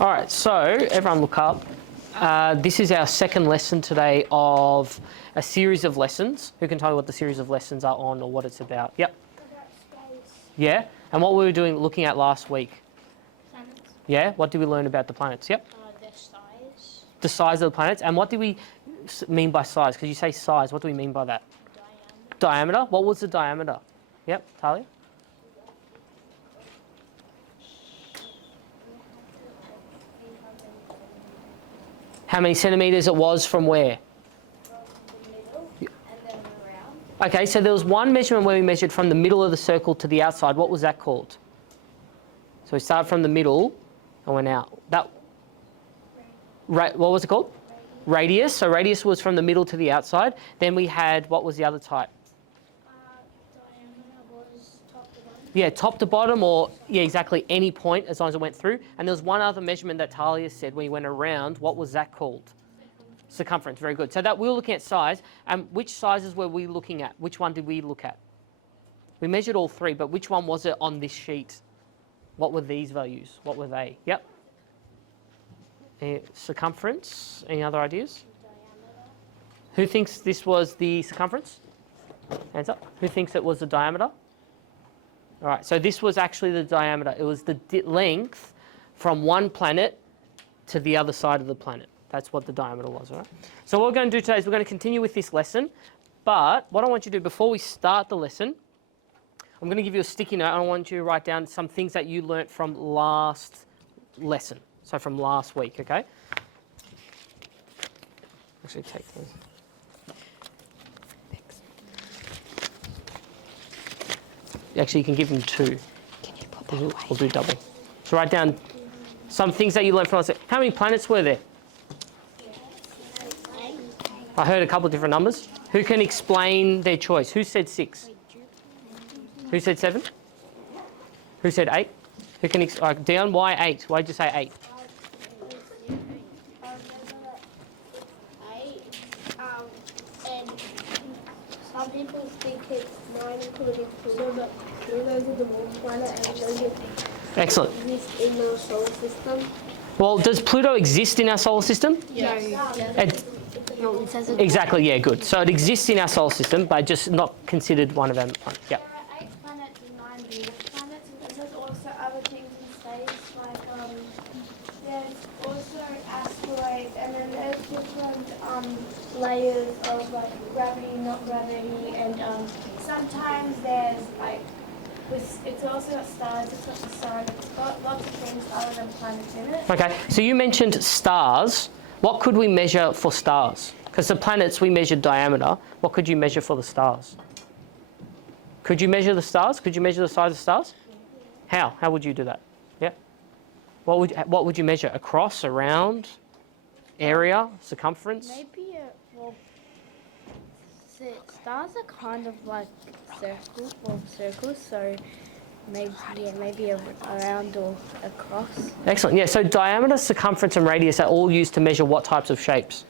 All right, so everyone look up. This is our second lesson today of a series of lessons. Who can tell me what the series of lessons are on or what it's about? Yep. About space. Yeah, and what we were looking at last week? Planets. Yeah, what did we learn about the planets? Yep. Their size. The size of the planets, and what do we mean by size? Because you say size, what do we mean by that? Diameter. Diameter? What was the diameter? Yep, Talia? How many centimetres it was from where? From the middle and then around. Okay, so there was one measurement where we measured from the middle of the circle to the outside. What was that called? So we started from the middle and went out. What was it called? Radius. So radius was from the middle to the outside. Then we had, what was the other type? Diameter was top to bottom. Yeah, top to bottom, or yeah, exactly any point as long as it went through. And there was one other measurement that Talia said when you went around. What was that called? Circumference. Very good. So that we were looking at size. And which sizes were we looking at? Which one did we look at? We measured all three, but which one was it on this sheet? What were these values? What were they? Yep. Circumference. Any other ideas? Diameter. Who thinks this was the circumference? Hands up. Who thinks it was the diameter? All right, so this was actually the diameter. It was the length from one planet to the other side of the planet. That's what the diameter was, all right? So what we're going to do today is we're going to continue with this lesson. But what I want you to do before we start the lesson, I'm going to give you a sticky note. I want you to write down some things that you learnt from last lesson. So from last week, okay? Actually, take these. Actually, you can give them two. Can you put that away? We'll do double. So write down some things that you learned from last week. How many planets were there? I heard a couple of different numbers. Who can explain their choice? Who said 6? Who said 7? Who said 8? Who can Dion, why 8? Why did you say 8? And some people think it's 9 including Pluto, but Pluto's a dwarf planet and it doesn't Excellent. exist in the solar system. Well, does Pluto exist in our solar system? Yes. No, it says it. Exactly, yeah, good. So it exists in our solar system, but just not considered one of them. Yeah. There are 8 planets and 9 dwarf planets, and there's also other things in space, like there's also asteroids, and then there's different layers of like gravity, not gravity, and sometimes there's like, it's also got stars, it's got the sun, it's got lots of things other than planets in it. Okay, so you mentioned stars. What could we measure for stars? Because the planets, we measured diameter. What could you measure for the stars? Could you measure the stars? Could you measure the size of stars? How? How would you do that? Yeah. What would you measure? Across, around, area, circumference? Maybe, stars are kind of like circles, so maybe around or across. Excellent. Yeah, so diameter, circumference and radius are all used to measure what types of shapes?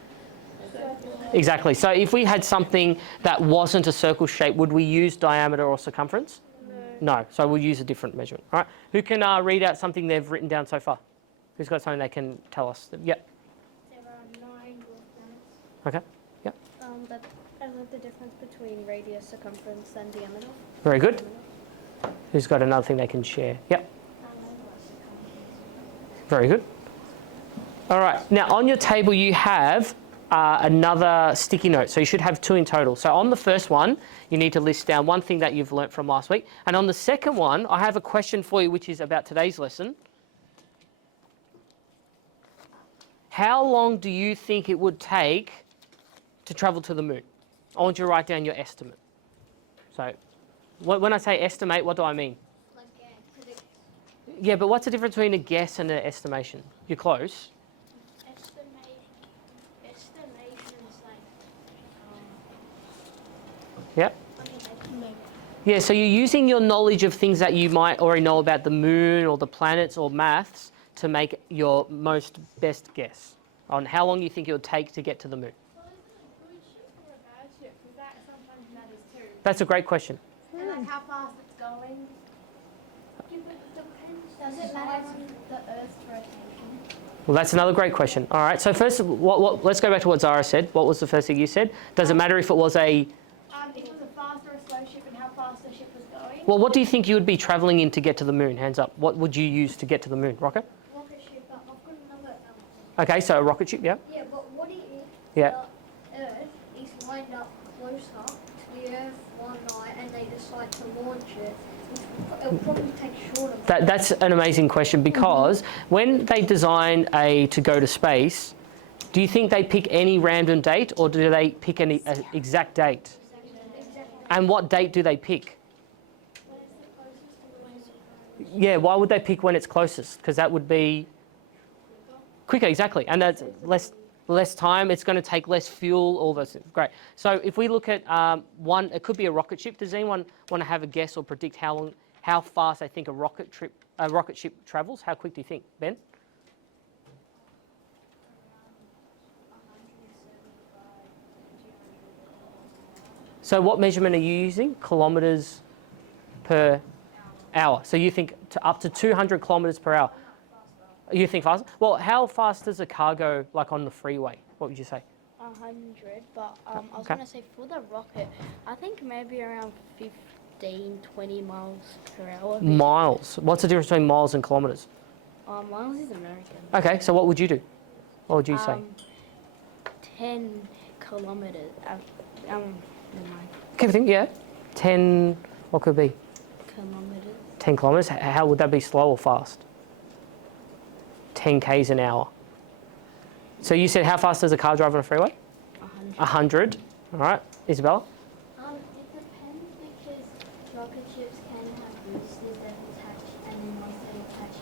Exactly. So if we had something that wasn't a circle shape, would we use diameter or circumference? No. So we'll use a different measurement. All right. Who can read out something they've written down so far? Who's got something they can tell us? Yep. There are 9 dwarf planets. Okay. Yep. But I love the difference between radius, circumference, and diameter. Very good. Who's got another thing they can share? Yep. Very good. All right. Now on your table you have another sticky note. So you should have 2 in total. So on the first one, you need to list down one thing that you've learnt from last week. And on the second one, I have a question for you, which is about today's lesson. How long do you think it would take to travel to the moon? I want you to write down your estimate. So when I say estimate, what do I mean? Like predict. Yeah, but what's the difference between a guess and an estimation? You're close. Estimations like Yep. Yeah, so you're using your knowledge of things that you might already know about the moon or the planets or maths to make your best guess on how long you think it would take to get to the moon. Well, isn't a good ship or a bad ship? Because that sometimes matters too. That's a great question. And like how fast it's going. Yeah, but it depends. Does it matter on the Earth's rotation? Well, that's another great question. All right, so first, let's go back to what Zara said. What was the first thing you said? Does it matter if it was a... If it was a fast or a slow ship and how fast the ship was going. Well, what do you think you would be travelling in to get to the moon? Hands up. What would you use to get to the moon? Rocket? Rocket ship, but I've got another Okay, so a rocket ship, yeah? Yeah, but what if Yeah. the Earth is lined up closer to the Earth one night and they decide to launch it? It'll probably take shorter. That's an amazing question because when they design to go to space, do you think they pick any random date or do they pick an exact date? And what date do they pick? Yeah, why would they pick when it's closest? Because that would be quicker, exactly. And that's less time, it's going to take less fuel, all those things. Great. So if we look at one, it could be a rocket ship. Does anyone want to have a guess or predict how fast they think a rocket ship travels? How quick do you think, Ben? So what measurement are you using? Kilometres per hour. So you think up to 200 kilometres per hour. You think faster? Well, how fast does a car go, like on the freeway? What would you say? 100, but I was Okay. going to say for the rocket, I think maybe around 15, 20 miles per hour. Miles. What's the difference between miles and kilometres? Miles is American. Okay, so what would you do? What would you say? 10 kilometers. Never mind. Keep thinking, yeah. 10, what could it be? Kilometers. 10 kilometres. How would that be, slow or fast? 10 k's an hour. So you said how fast does a car drive on a freeway? 100. 100. All right. Isabella? It depends because rocket ships can have boosters that attach and then once they attach,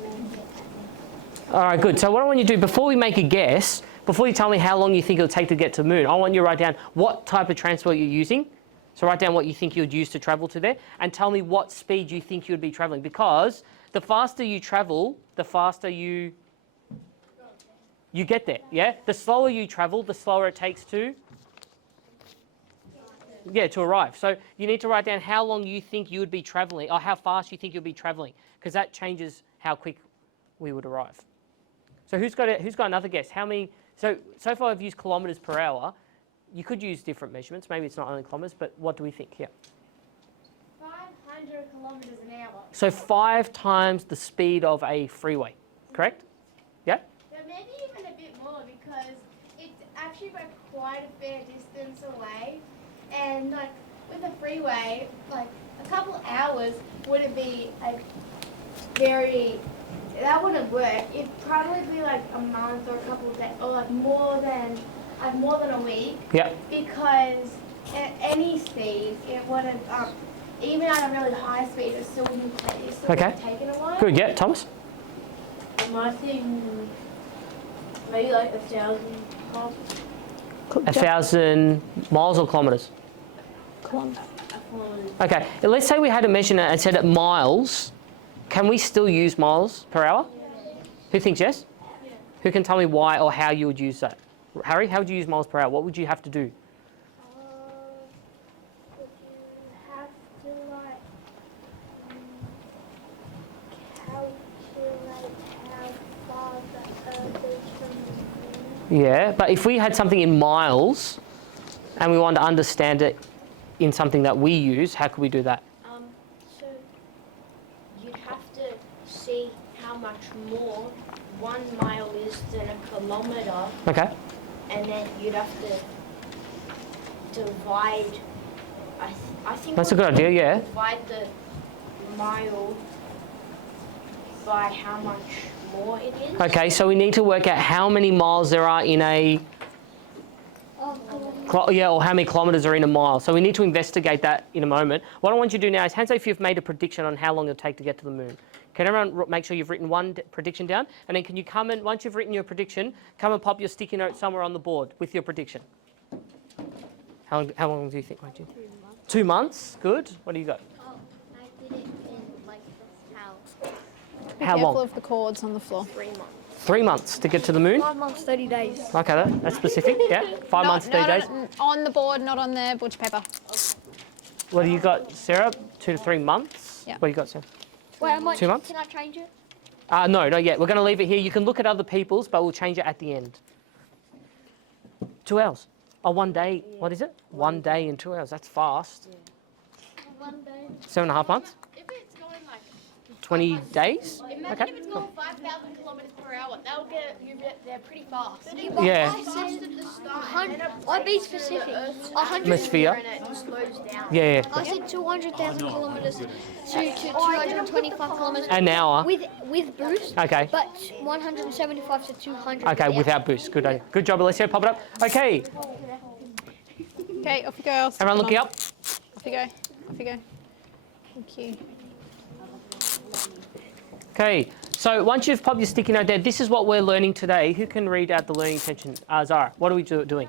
they may get All right, good. So what I want you to do, before we make a guess, before you tell me how long you think it'll take to get to the moon, I want you to write down what type of transport you're using. So write down what you think you would use to travel to there and tell me what speed you think you would be traveling, because the faster you travel, the faster you get there, yeah? The slower you travel, the slower it takes to arrive. So you need to write down how long you think you would be traveling or how fast you think you'll be traveling, because that changes how quick we would arrive. So who's got another guess? How many? So far I've used kilometres per hour. You could use different measurements. Maybe it's not only kilometres, but what do we think here? 500 kilometers an hour. So 5 times the speed of a freeway, correct? Yeah? But maybe even a bit more because it's actually like quite a fair distance away. And like with a freeway, like a couple hours wouldn't be like that wouldn't work. It'd probably be like a month or a couple of days or like more than a week. Yeah. Because at any speed, it wouldn't, even at a really high speed, it still wouldn't take it a while. Good. Yeah, Thomas? I think maybe like 1,000 miles. 1,000 miles or kilometres? Kilometers. Okay. Let's say we had a measurement and said at miles. Can we still use miles per hour? Yeah. Who thinks yes? Yeah. Who can tell me why or how you would use that? Harry, how would you use miles per hour? What would you have to do? Would you have to like calculate how far the Earth is from the moon? Yeah, but if we had something in miles and we wanted to understand it in something that we use, how could we do that? So you'd have to see how much more 1 mile is than a kilometer. Okay. And then you'd have to divide. I think That's a good idea, yeah. Divide the mile by how much more it is. Okay, so we need to work out how many miles there are in a... or how many kilometres are in a mile. So we need to investigate that in a moment. What I want you to do now is, hands up if you've made a prediction on how long it'll take to get to the moon. Can everyone make sure you've written one prediction down? And then can you come and, once you've written your prediction, come and pop your sticky note somewhere on the board with your prediction. How long do you think, Rachel? 2 months. 2 months? Good. What do you got? Oh, I did it in like this house. How Careful long? of the cords on the floor. 3 months. 3 months to get to the moon? 5 months, 30 days. Okay, that's specific, yeah. 5 months, 30 days. On the board, not on the butcher paper. What do you got, Sarah? 2 to 3 months? Yeah. What do you got, Sarah? Wait, 2 months? Can I change it? No, not yet. We're going to leave it here. You can look at other people's, but we'll change it at the end. 2 hours. Oh, 1 day. What is it? 1 day and 2 hours. That's fast. 1 day. 7.5 months? If it's going like, 20 days? imagine Okay. if it's going 5,000 kilometers per hour, that'll get you there pretty fast. Yeah. I'd be specific. 100. Atmosphere. And it slows down. Yeah. I said 200,000 kilometers to 225 kilometers An hour. with boost. Okay. But 175 to 200. Okay, without boost. Good idea. Good job, Alessio. Pop it up. Okay. Okay, off you go. Everyone looking up. Off you go. Off you go. Thank you. Okay. So once you've popped your sticky note there, this is what we're learning today. Who can read out the learning intention? Zara, what are we doing? Calculate travelling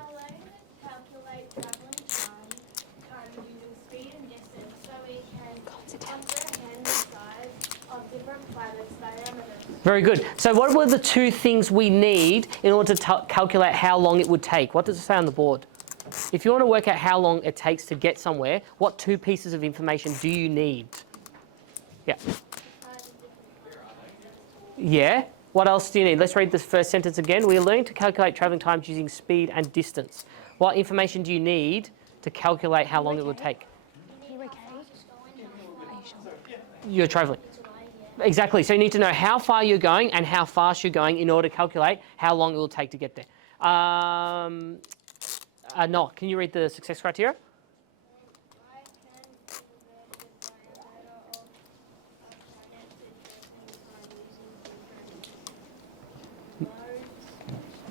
time using speed and distance so we can comprehend the size of different planets' diameters. Very good. So what were the two things we need in order to calculate how long it would take? What does it say on the board? If you want to work out how long it takes to get somewhere, what two pieces of information do you need? Yeah. Yeah. What else do you need? Let's read this first sentence again. We are learning to calculate travelling times using speed and distance. What information do you need to calculate how long it would take? You're travelling. Exactly. So you need to know how far you're going and how fast you're going in order to calculate how long it will take to get there. Noah, can you read the success criteria?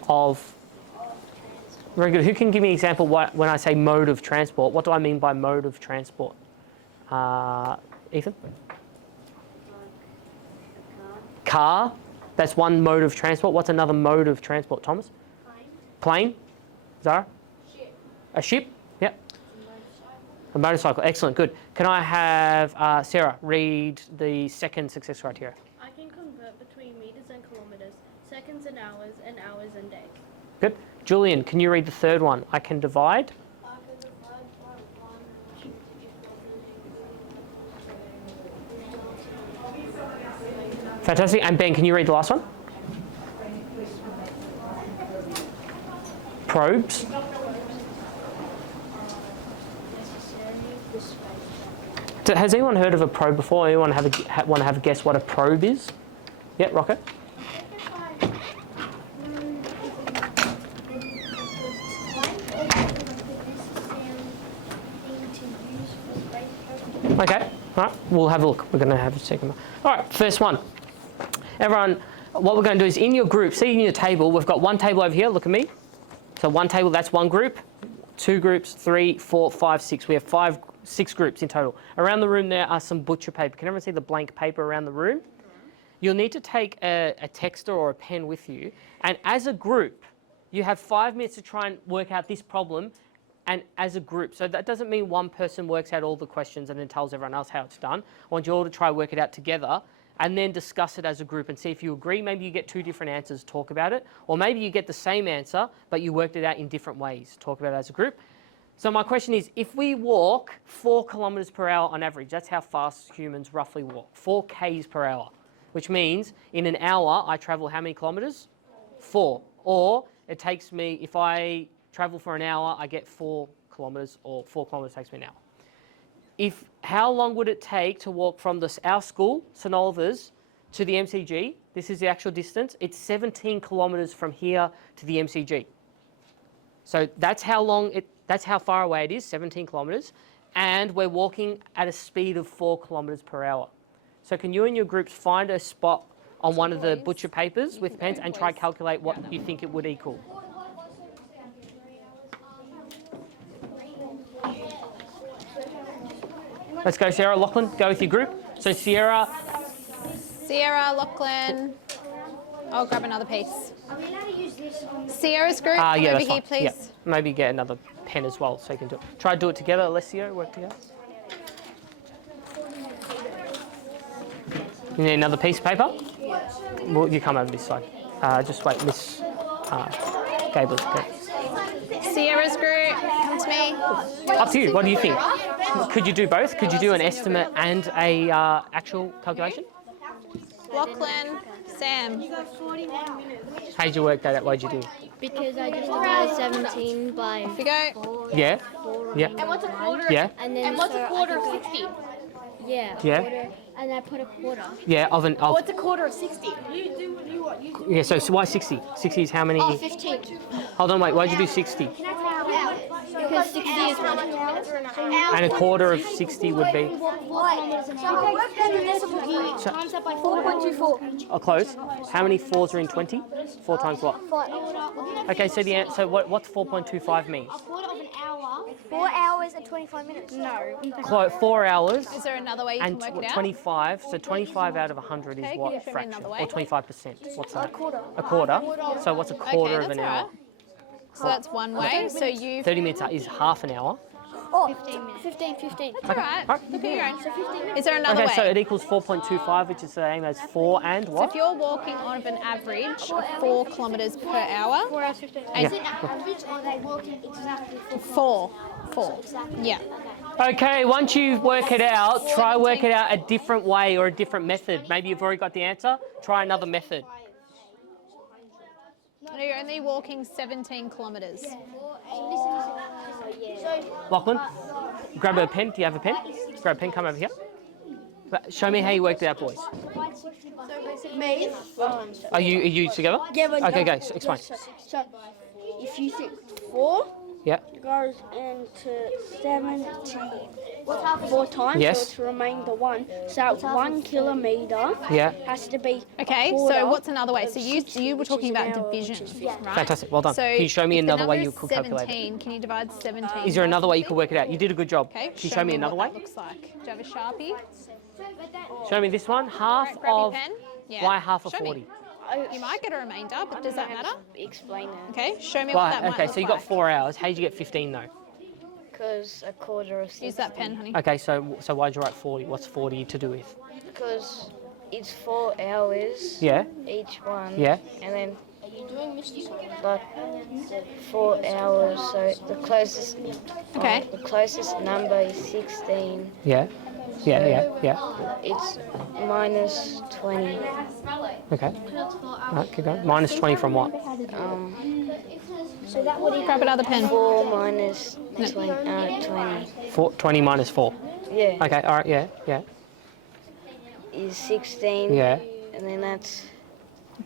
Of very good. Who can give me an example when I say mode of transport? What do I mean by mode of transport? Ethan? Car. That's one mode of transport. What's another mode of transport? Thomas? Plane. Zara? Ship. A ship? Yep. A motorcycle. Excellent. Good. Can I have Sarah read the second success criteria? I can convert between meters and kilometers, seconds and hours and days. Good. Julian, can you read the third one? I can divide. I can divide by 1 Fantastic. And Ben, can you read the last one? Probes. Has anyone heard of a probe before? Anyone want to have a guess what a probe is? Yeah, Rocco? Okay, all right, we'll have a look. We're going to have a second one. All right, first one. Everyone, what we're going to do is in your group, see in your table, we've got one table over here, look at me. So one table, that's one group, 2 groups, 3, 4, 5, 6. We have 6 groups in total. Around the room there are some butcher paper. Can everyone see the blank paper around the room? You'll need to take a texter or a pen with you. And as a group, you have 5 minutes to try and work out this problem and as a group. So that doesn't mean one person works out all the questions and then tells everyone else how it's done. I want you all to try and work it out together and then discuss it as a group and see if you agree. Maybe you get 2 different answers, talk about it. Or maybe you get the same answer, but you worked it out in different ways. Talk about it as a group. So my question is, if we walk 4 kilometres per hour on average, that's how fast humans roughly walk, 4 k's per hour, which means in an hour I travel how many kilometres? 4. Or it takes me, if I travel for an hour, I get 4 kilometres, or 4 kilometres takes me an hour. How long would it take to walk from our school, St Oliver's, to the MCG? This is the actual distance. It's 17 kilometres from here to the MCG. So that's how far away it is, 17 kilometres, and we're walking at a speed of 4 kilometres per hour. So can you and your groups find a spot on one of the butcher papers with pens and try to calculate what you think it would equal? Let's go, Sarah. Lachlan, go with your group. So Sierra. Lachlan. I'll grab another piece. Sierra's group, Yeah, over that's here, fine. please. Yeah. Maybe get another pen as well so you can do it. Try to do it together, Alessio. Work together. You need another piece of paper? Well, you come over this side. Just wait, Miss Gabler. Okay. Sierra's group, come to me. Up to you. What do you think? Could you do both? Could you do an estimate and a actual calculation? Lachlan, Sam. How'd you work that out? What'd you do? Because I just divided 17 by Off you go. 4. Yeah. Yeah. And what's a quarter? Yeah. And then What's a so quarter I of could go- 60? Yeah. Yeah. Quarter, and I put a quarter. Yeah. Of an. Of, What's a quarter of 60? yeah. So why 60? 60 is how many? 15. Hold on. Wait. Why'd you do 60? Because 60 is 1 hour. And a quarter of 60 would be. Times that by 4.24. Close. How many 4s are in 20? 4 times what? Okay. So so what's 4.25 mean? A quarter of an hour. 4 hours and 25 minutes. No. 4 hours. Is there another way you And can work it out? 25, so 25 out of 100 is Okay, can what you show me fraction? another way? Or 25%? What's that? quarter. A quarter. So what's a quarter Okay, of an that's hour? alright. So that's one way. So you. 30 minutes is half an hour. Oh, 15. That's all right. Alright. Look at your own. Is there another Okay, so way? it equals 4.25, which is the same as 4 and So what? if you're walking on an average of 4 kilometres per hour, 4 hours 15. Yeah. Is it average or are they working exactly for 4. Yeah. Okay, once you work it out, try work it out a different way or a different method. Maybe you've already got the answer. Try another method. No, you're only walking 17 kilometres. Lachlan, grab a pen. Do you have a pen? Grab a pen. Come over here. Show me how you worked it out, boys. me? Are you together? Yeah, but Okay, go. Explain. So, if you think 4 Yeah. goes into 17 4 times, Yes. so it's remain the 1. So 1 kilometre Yeah. has to be Okay, quarter so what's another way? of So you 60, were which talking is an about hour, division, which is- right? Fantastic. Well done. So Can you show me if the another way number you is could calculate it? 17, can you divide 17? Is there another way you could work it out? You did a good job. Okay, Can you show me another what way? that looks like. Do you have a Sharpie? Show me this one. Half Grab your of pen. Yeah. why half of Show me. 40? You might get a remainder, but does that matter? Explain it. Okay, show me what that Right, might okay, look so you got like. 4 hours. How did you get 15 though? Because a quarter of 60. Use that pen, honey. Okay, so why'd you write 40? What's 40 to do with? Because it's 4 hours Yeah, each one. yeah. And then like 4 hours, so the closest Okay. the closest number is 16. Yeah, yeah. It's minus 20. Okay. Alright, keep going. Minus 20 from what? Grab another pen. 4 minus 20 20 minus 4. yeah, Okay, alright, yeah. is 16. Yeah, And then that's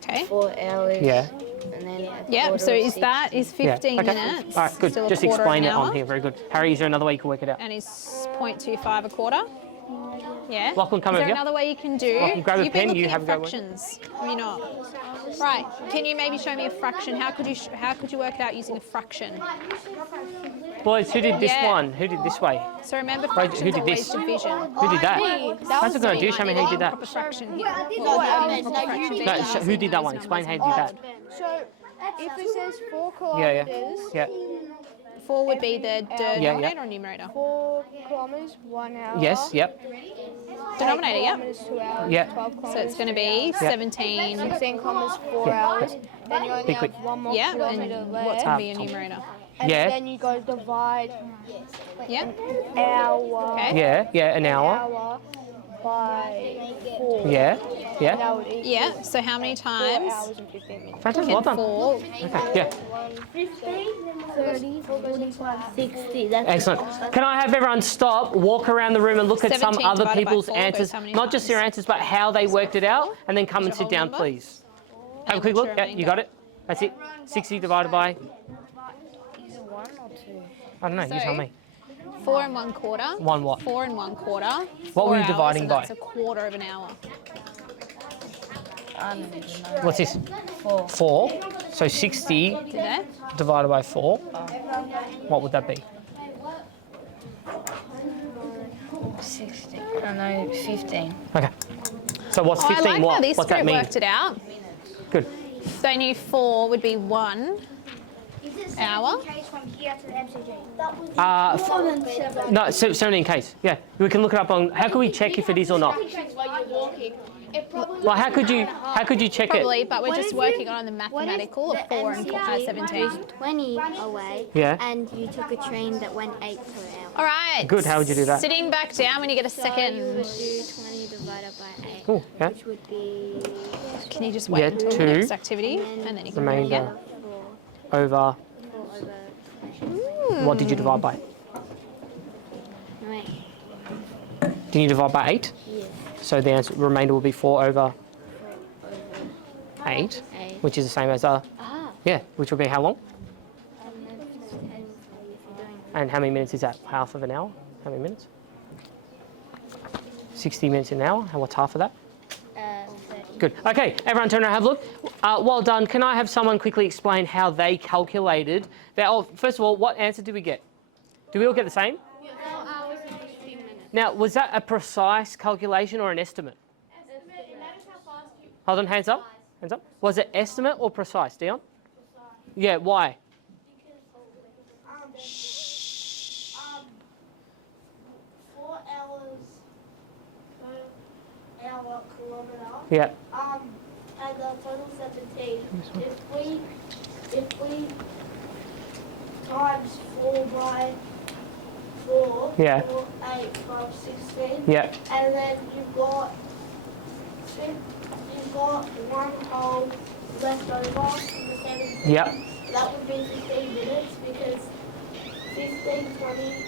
Okay. 4 hours. yeah. And then a Yeah, quarter so of is that 15 yeah. Okay. minutes? Alright, good. Still a Just quarter of explain an it on hour? here. Very good. Harry, is there another way you can work it out? And is 0.25 a quarter? Yeah. Lachlan, come is over there here. another way you can do? Lachlan, grab a You've been pen, looking you at have a go. fractions. Have you not? Right. Can you maybe show me a fraction? How could you work it out using a fraction? Boys, who did this Yeah. one? Who did this way? So remember, Wait, fractions who did always this? division. Who did that? That's a good idea. Show me how you did that. Proper fraction here. No, who did that one? Explain how you did that. So, if it says 4 Yeah, kilometres, yeah. 4 would be the yeah. denominator or numerator? 4 kilometres, 1 hour. Yes, yep. Denominator, yep. Kilometres, 2 hours. Yeah. 12 kilometres. So it's going to be 17. 16 kilometres, 4 Yeah. hours. Then you only Be quick. have 1 more Yeah, kilometre and left. what's going to be a numerator? And Yeah. then you go divide Yeah. hour, Okay. Yeah, an hour. hour by 4. Yeah, yeah. That would equal Yeah. So how many 4 times hours and 15 minutes. Fantastic. Well can done. 4? Okay, yeah. 30, 45, 60. That's Excellent. Can I have everyone stop, walk around the room and look at some 17 other divided by people's 4 goes answers? how many Not just times? your answers, but how they worked it out, and then come and What's sit your down, whole number? please. Have a quick what's look. your Yeah, you got it? That's it. 60 divided by, Is it 1 or 2? I don't know, you tell So- me. 4 and 1/4. 1 what? 4 and 1/4. What were you 4 hours, dividing and by? That's a quarter of an hour. I don't even know. What's this? 4. 4. So 60 Did that? divided by 4. What would that be? 16. I know, 15. Okay. So what's 15 I like what? how this What's that group mean? worked it out. Good. They knew 4 would be 1 hour. No, 17 case. Yeah, we can look it up on. How can we check if it is or not? while you're walking. It probably Like, how could you check Probably, it? but we're What just if working you- on the What if mathematical of the 4 and MCI 17. was 20 away Yeah. and you took a train that went 8 per hour? All right. Good, how would you do that? Sitting back down when you get a So you second. would do 20 divided by 8, Cool. Yeah. which would be Can you just wait Yeah, until the 2. next activity and then you can Remainder 4 over. over. What did you divide by? No, wait. Did you divide by 8? Yeah. So the answer remainder will be 4 over 8, 8. which is the same as yeah, which will be how long? And then 10 if you're doing And how many minutes is that? Half of an hour? How many minutes? 60 minutes an hour. And what's half of that? 30. Good. Okay, everyone turn around, have a look. Well done. Can I have someone quickly explain how they calculated that? Oh, first of all, what answer did we get? Do we all get the same? 4 hours and 15 minutes. Now, was that a precise calculation or an estimate? Hold on, hands up. Hands up. Was it estimate or precise, Dion? Yeah, why? 4 hours per hour kilometre. Yeah. And the total 17. If we times 4 by 4, Yeah. 4, 8 times 16, Yeah. and then you've got 1 whole left over from the 17. Yep. That would be 15 minutes because 15, 20,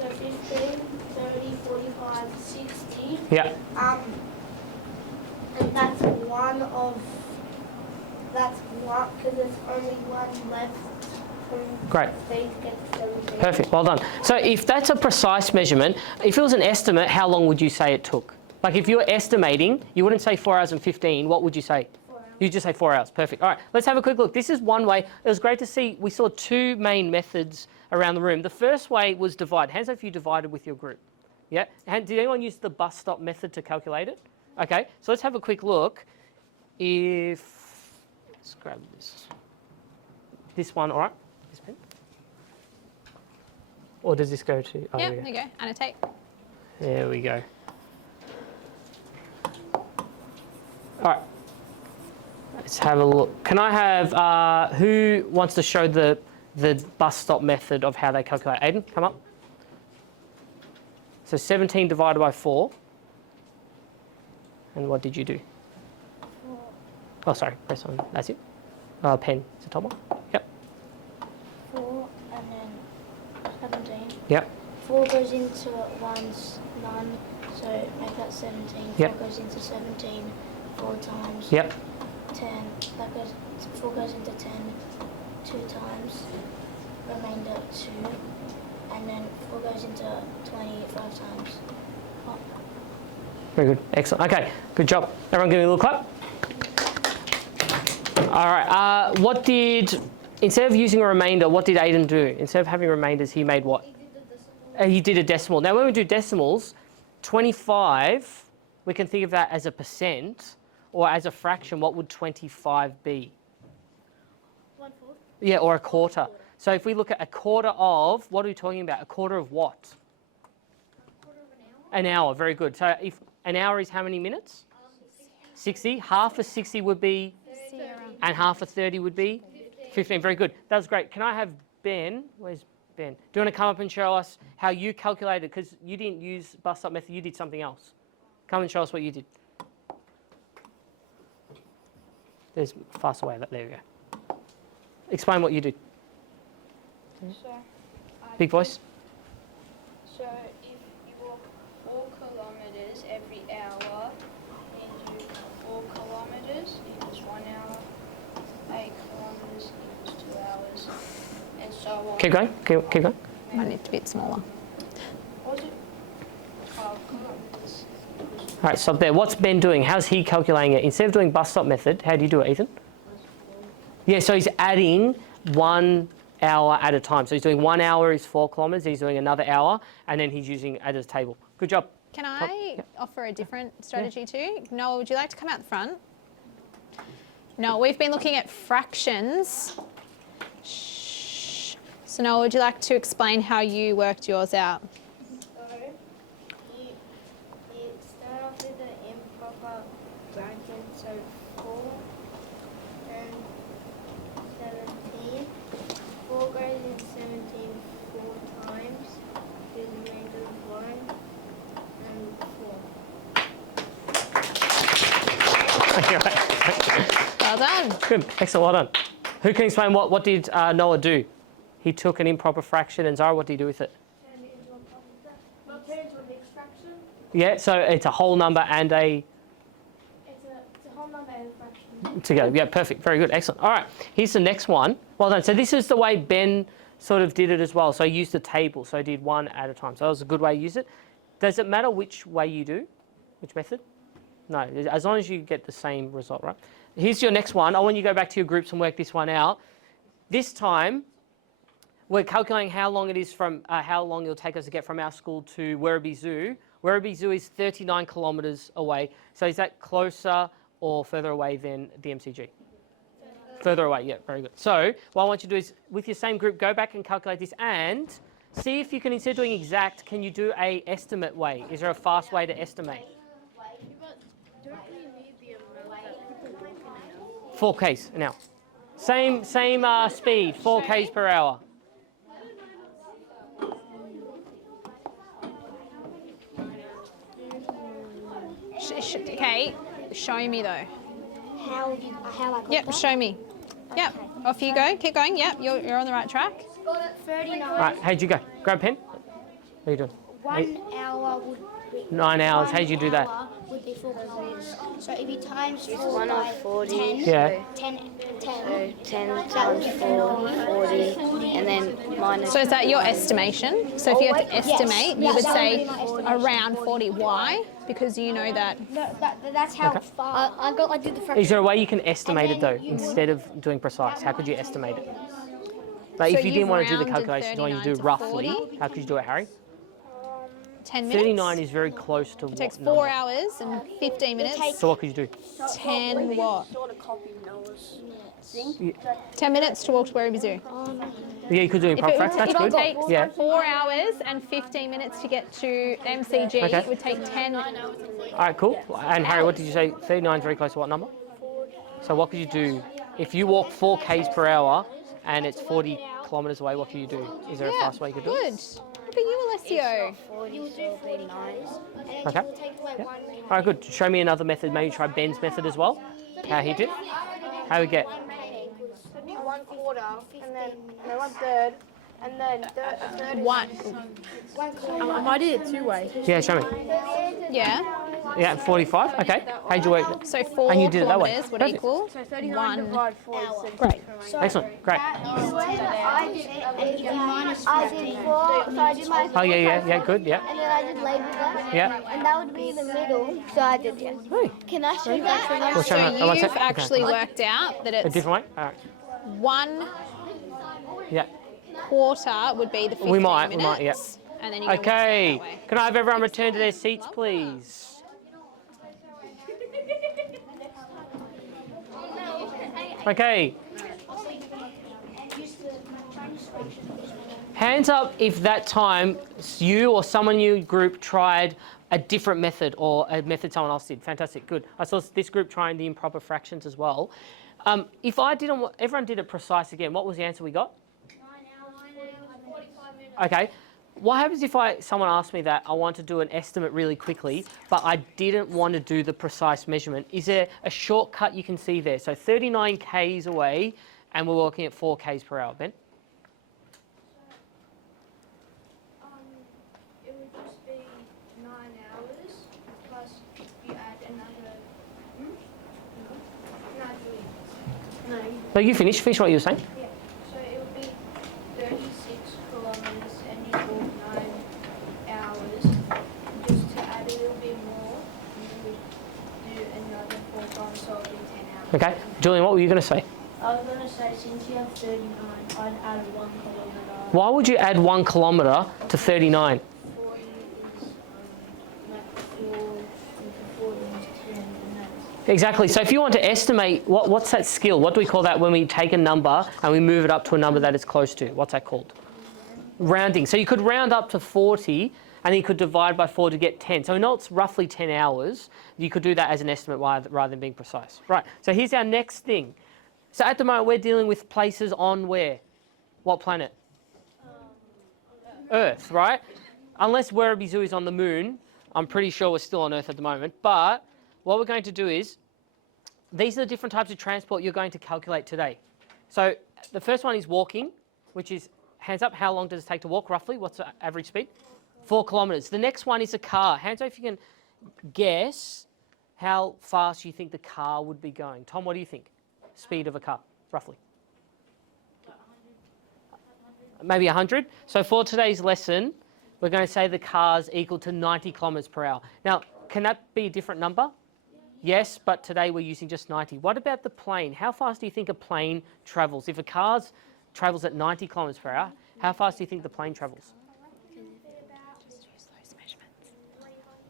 so 15, 30, 45, 60. Yeah. And that's one, because there's only one left from Great. 15 to get to 17. Perfect. Well done. So if that's a precise measurement, if it was an estimate, how long would you say it took? Like if you were estimating, you wouldn't say 4 hours and 15. What would you say? 4 hours. You just say 4 hours. Perfect. All right. Let's have a quick look. This is one way. It was great to see. We saw 2 main methods around the room. The first way was divide. Hands up if you divided with your group. Yeah. And did anyone use the bus stop method to calculate it? Okay. So let's have a quick look. Let's grab this one. All right. This pen. Or does this go to? Oh, Yeah, yeah. there you go. Annotate. There we go. All right. Let's have a look. Can I have, who wants to show the bus stop method of how they calculate? Aiden, come up. So 17 divided by 4. And what did you do? Oh, sorry. Press on. That's it. Pen. It's the top one. Yep. 4 and then 17. Yep. 4 goes into 1's none, so make that 17. Yep. 4 goes into 17 4 times. Yep. 10. 4 goes into 10 2 times. Remainder 2. And then 4 goes into 20 5 times. Oh. Very good. Excellent. Okay. Good job. Everyone give me a little clap. All right. Instead of using a remainder, what did Aiden do? Instead of having remainders, he made what? He did a decimal. Now, when we do decimals, 25, we can think of that as a percent, or as a fraction. What would 25 be? 1/4. Yeah, or a quarter. So if we look at a quarter of, what are we talking about? A quarter of what? An hour. Very good. So if an hour is how many minutes? 60. Half of 60 would be? And half of 30 would be? 15. Very good. That was great. Can I have Ben? Where's Ben? Do you want to come up and show us how you calculated? Because you didn't use bus stop method, you did something else. Come and show us what you did. There's fast away. There we go. Explain what you did. Big voice. So if you walk 4 kilometres every hour, then you do 4 kilometres equals 1 hour, 8 kilometres equals 2 hours, and so on. Keep going. Keep going. Might need to be a bit smaller. What was it? 12 kilometres equals All right, stop there. What's Ben doing? How's he calculating it? Instead of doing bus stop method, how do you do it, Ethan? Yeah, so he's adding 1 hour at a time. So he's doing 1 hour is 4 kilometres, he's doing another hour, and then he's using it as a table. Good job. Can I offer a different strategy too? Noel, would you like to come out the front? No, we've been looking at fractions. Shh. So Noel, would you like to explain how you worked yours out? So you start off with the improper 4, then 17. 4 goes into 17 4 times. Gives a remainder of 1 and 4. Well done. Good, excellent, well done. Who can explain what did Noah do? He took an improper fraction, and Zara, what did he do with it? Turn it into a positive. Not turn it into a mixed fraction. Yeah, so it's a whole number and a It's a whole number and a fraction. together. Yeah, perfect, very good, excellent. All right, here's the next one. Well done. So this is the way Ben sort of did it as well. So I used the table, so I did one at a time. So that was a good way to use it. Does it matter which way you do? Which method? No, as long as you get the same result, right? Here's your next one. I want you to go back to your groups and work this one out. This time, we're calculating how long it is from, how long it'll take us to get from our school to Werribee Zoo. Werribee Zoo is 39 kilometres away. So is that closer or further away than the MCG? Further away, yeah, very good. So what I want you to do is, with your same group, go back and calculate this and see if you can, instead of doing exact, can you do a estimate way? Is there a fast way to estimate? Don't we need the amount that people walk in an hour? 4 Ks an hour. Same speed, 4 Ks per hour. Okay, show me though. How I got Yep, that? show me. Yep, off you go. Keep going. Yep, you're on the right track. 39. All right, how'd you go? Grab a pen. What are you doing? 1 hour would be 9 hours. How'd you do that? hour would be 4 kilometers. So if you times 4 1 by of 40. 10, Yeah. 10, So 10 times 4, 40, and then minus. So is that your estimation? So if you had to estimate, you would that say would be my estimation. around 40. Why? Because you know that. No, that's how far. I did the fraction. Is there a way you can estimate it though, then you instead of doing precise? How could you estimate it? Like So if you didn't you've want to do the rounded calculations, you want to 39 do to roughly, 40? how could you do it, Harry? 10 minutes. 39 is very close to It what takes number? 4 hours and 15 minutes. So what could you do? 10 what? Sort of copied Noah's thing. Yeah, 10 minutes to walk to Werribee Zoo. yeah, you could do If improper it, fraction. That's if it good. takes Yeah. 4 hours and 15 minutes to get to MCG, Okay. it would take 10. All right, cool. And Harry, what did you say? 39 is very close to what number? So what could you do if you walk 4 Ks per hour and it's 40 kilometres away? What could you do? Is there a Yeah, fast way you could do it? good. Look at you, Alessio. 40, so it'll be 9. Okay. Yeah. All right, good. Show me another method. Maybe try Ben's method as well. How he did. How we get? So do 1/4, and then no 1/3, and then a third. One. I might do it 2 ways. Yeah, show me. Yeah. Yeah, 45. Okay. How'd you work? So 4 And you did it that way. kilometres would Perfect. equal So 39 1. divided 4 is 6. Great. Excellent. Great. I did it, and you did minus 15. So I did my Oh yeah. Good. Yeah. and then I did label that. Yeah. And that would be the middle. So I did it. Hey. Can I show that? We'll So show me. Oh, one you've sec. Okay. actually worked out that A it's different way. All right. 1 Yeah. quarter would be the 15 We might, minutes. yeah. And then you go Okay. that way. Can I have everyone return to their seats, please? Okay. Hands up if that time you or someone in your group tried a different method or a method someone else did. Fantastic, good. I saw this group trying the improper fractions as well. If I didn't, everyone did it precise again, what was the answer we got? 9 hours, 45 minutes. Okay. What happens if someone asked me that I want to do an estimate really quickly, but I didn't want to do the precise measurement? Is there a shortcut you can see there? So 39 Ks away, and we're working at 4 Ks per hour. Ben? It would just be 9 hours plus you add another. No, you finish what you were saying. Yeah. So it would be 36 kilometers and you walk 9 hours. Just to add a little bit more, you would do another 4 times, so it would be 10 hours. Okay. Julian, what were you going to say? I was going to say, since you have 39, I'd add 1 kilometre. Why would you add 1 kilometre to 39? 40 is like 4 into 40 is 10, and that's Exactly. So if you want to estimate, what's that skill? What do we call that when we take a number and we move it up to a number that it's close to? What's that called? Rounding. So you could round up to 40 and then you could divide by 4 to get 10. So we know it's roughly 10 hours. You could do that as an estimate rather than being precise. Right, so here's our next thing. So at the moment, we're dealing with places on where? What planet? Earth, right? Unless Werribee Zoo is on the moon, I'm pretty sure we're still on Earth at the moment. But what we're going to do is, these are the different types of transport you're going to calculate today. So the first one is walking, which is, hands up, how long does it take to walk roughly? What's the average speed? 4 kilometres. The next one is a car. Hands up if you can guess how fast you think the car would be going. Tom, what do you think? Speed of a car, roughly? Maybe 100. So for today's lesson, we're going to say the car's equal to 90 kilometres per hour. Now, can that be a different number? Yes, but today we're using just 90. What about the plane? How fast do you think a plane travels? If a car travels at 90 kilometres per hour, how fast do you think the plane travels?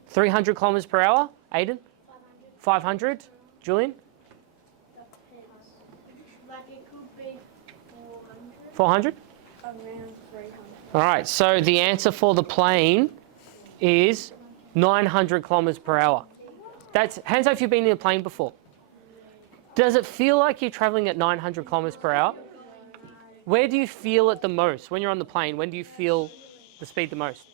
300 kilometres per hour? Aiden? 500? Julian? Like it could be 400. 400? Around 300. All right, so the answer for the plane is 900 kilometres per hour. That's, hands up if you've been in a plane before. Does it feel like you're travelling at 900 kilometres per hour? Where do you feel it the most? When you're on the plane, when do you feel the speed the most?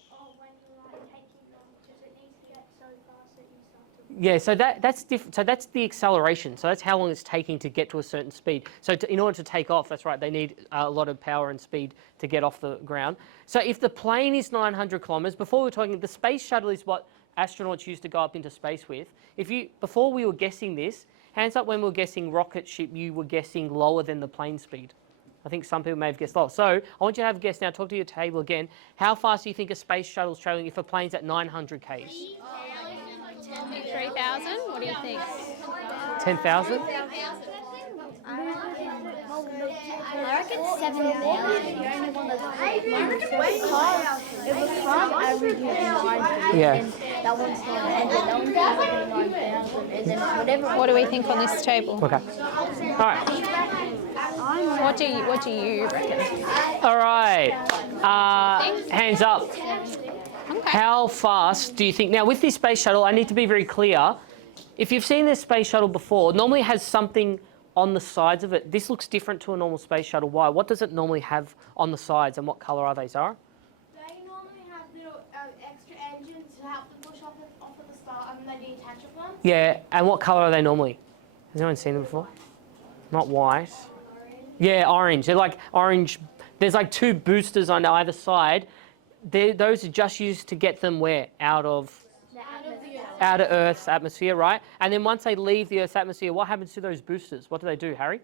Yeah, so that's different. So that's the acceleration. So that's how long it's taking to get to a certain speed. So in order to take off, that's right, they need a lot of power and speed to get off the ground. So if the plane is 900 kilometres, before we were talking, the space shuttle is what astronauts used to go up into space with. Before we were guessing this, hands up when we were guessing rocket ship, you were guessing lower than the plane speed. I think some people may have guessed lower. So I want you to have a guess now. Talk to your table again. How fast do you think a space shuttle is travelling if a plane's at 900 k's? 3,000? What do you think? 10,000? I reckon 7,000. The only one that's if the car averages 90, Yeah. then that one's not an engine. That one's going to be 9,000. And then whatever. What do we think on this table? Okay. All right. What do you reckon? All right. Hands up. Okay. How fast do you think? Now, with this space shuttle, I need to be very clear. If you've seen this space shuttle before, normally it has something on the sides of it. This looks different to a normal space shuttle. Why? What does it normally have on the sides, and what colour are they, Zara? They normally have little extra engines to help them push off at the start, and then they detach of them. Yeah, and what colour are they normally? Has anyone seen them before? Not white. Yeah, orange. They're like orange. There's like 2 boosters on either side. Those are just used to get them where? Out of Earth's atmosphere, right? And then once they leave the Earth's atmosphere, what happens to those boosters? What do, Harry?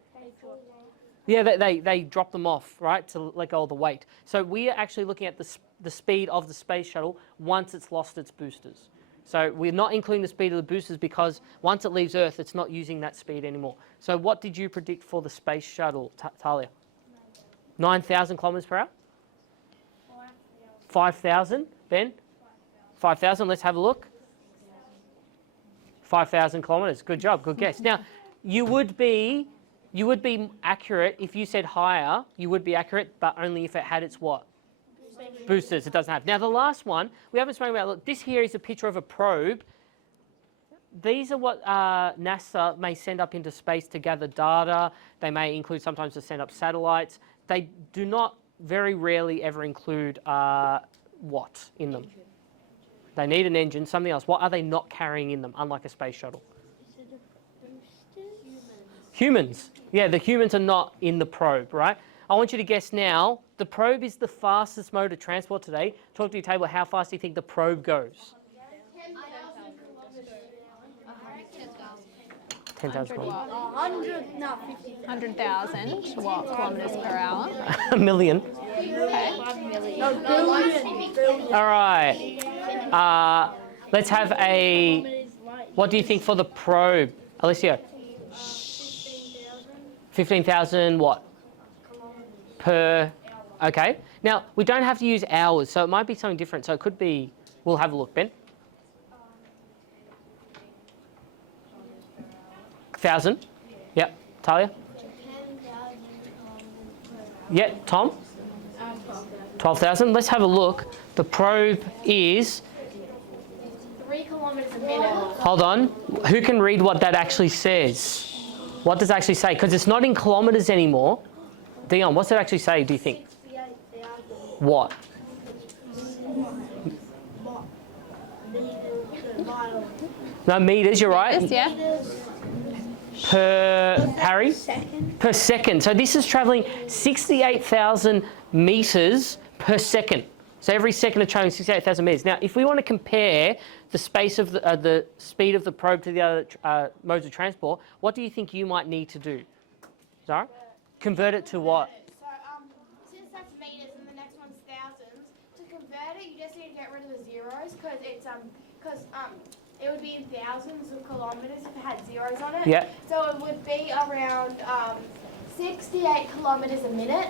Yeah, they drop them off, right, to let go of the weight. So we are actually looking at the speed of the space shuttle once it's lost its boosters. So we're not including the speed of the boosters because once it leaves Earth, it's not using that speed anymore. So what did you predict for the space shuttle, Talia? 9,000 kilometres per hour? 5,000, Ben? 5,000, let's have a look. 5,000 kilometres, good job, good guess. Now, you would be accurate if you said higher, you would be accurate, but only if it had its what? Boosters, it doesn't have. Now, the last one, we haven't spoken about, look, this here is a picture of a probe. These are what NASA may send up into space to gather data. They may include sometimes to send up satellites. They do not very rarely ever include what in them? They need an engine, something else. What are they not carrying in them, unlike a space shuttle? Humans. Yeah, the humans are not in the probe, right? I want you to guess now, the probe is the fastest mode of transport today. Talk to your table, how fast do you think the probe goes? 10,000 kilometres. 100,000 what kilometres per hour? A million. Okay. All right. Let's have a, what do you think for the probe? Alicia? 15,000 what? Per, okay. Now, we don't have to use hours, so it might be something different. So it could be, we'll have a look, Ben. 1,000? Yep. Talia? 10,000 per hour. Yeah, Tom? 12,000. Let's have a look. The probe is, 3 kilometers a minute. hold on, who can read what that actually says? What does it actually say? Because it's not in kilometers anymore. Dion, what's it actually say, do you think? 68,000 What? miles. No, meters, you're right. Yes, yeah. Per, Harry? Per second. So this is travelling 68,000 metres per second. So every second it's travelling 68,000 metres. Now, if we want to compare the space of the speed of the probe to the other modes of transport, what do you think you might need to do? Zara? Convert it to what? So since that's meters and the next one's thousands, to convert it, you just need to get rid of the zeros because it would be in thousands of kilometers if it had zeros on it. Yeah. So it would be around 68 kilometers a minute.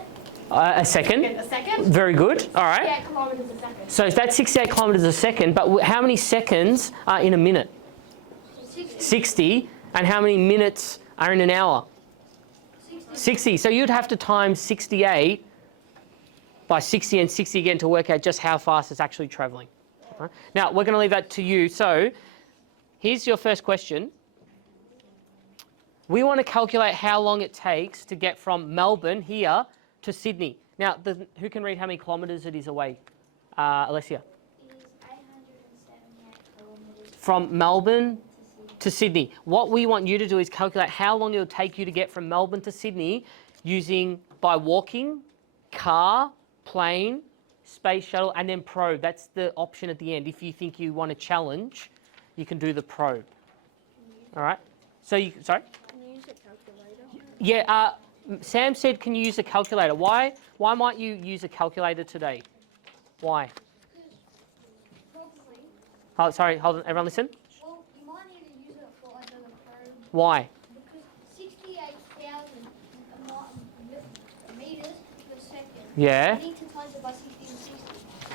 A second. A second. Very good. All right. 68 kilometers a second. So that's 68 kilometres a second, but how many seconds are in a minute? 60. And how many minutes are in an hour? 60. So you'd have to times 68 by 60 and 60 again to work out just how fast it's actually travelling. Right. Now, we're going to leave that to you. So here's your first question. We want to calculate how long it takes to get from Melbourne here to Sydney. Now, who can read how many kilometres it is away? Alessia. It is 878 kilometers From Melbourne to Sydney. What we want you to do is calculate how long it will take you to get from Melbourne to Sydney by walking, car, plane, space shuttle, and then probe. That's the option at the end. If you think you want a challenge, you can do the probe. All right? So sorry? Can you use a calculator? Yeah, Sam said, can you use a calculator? Why might you use a calculator today? Why? probably. Oh, sorry, hold on, everyone listen. Well, you might need to use it for like a probe Why? because 68,000 meters per second. Yeah. You need to times it by 60 and 60.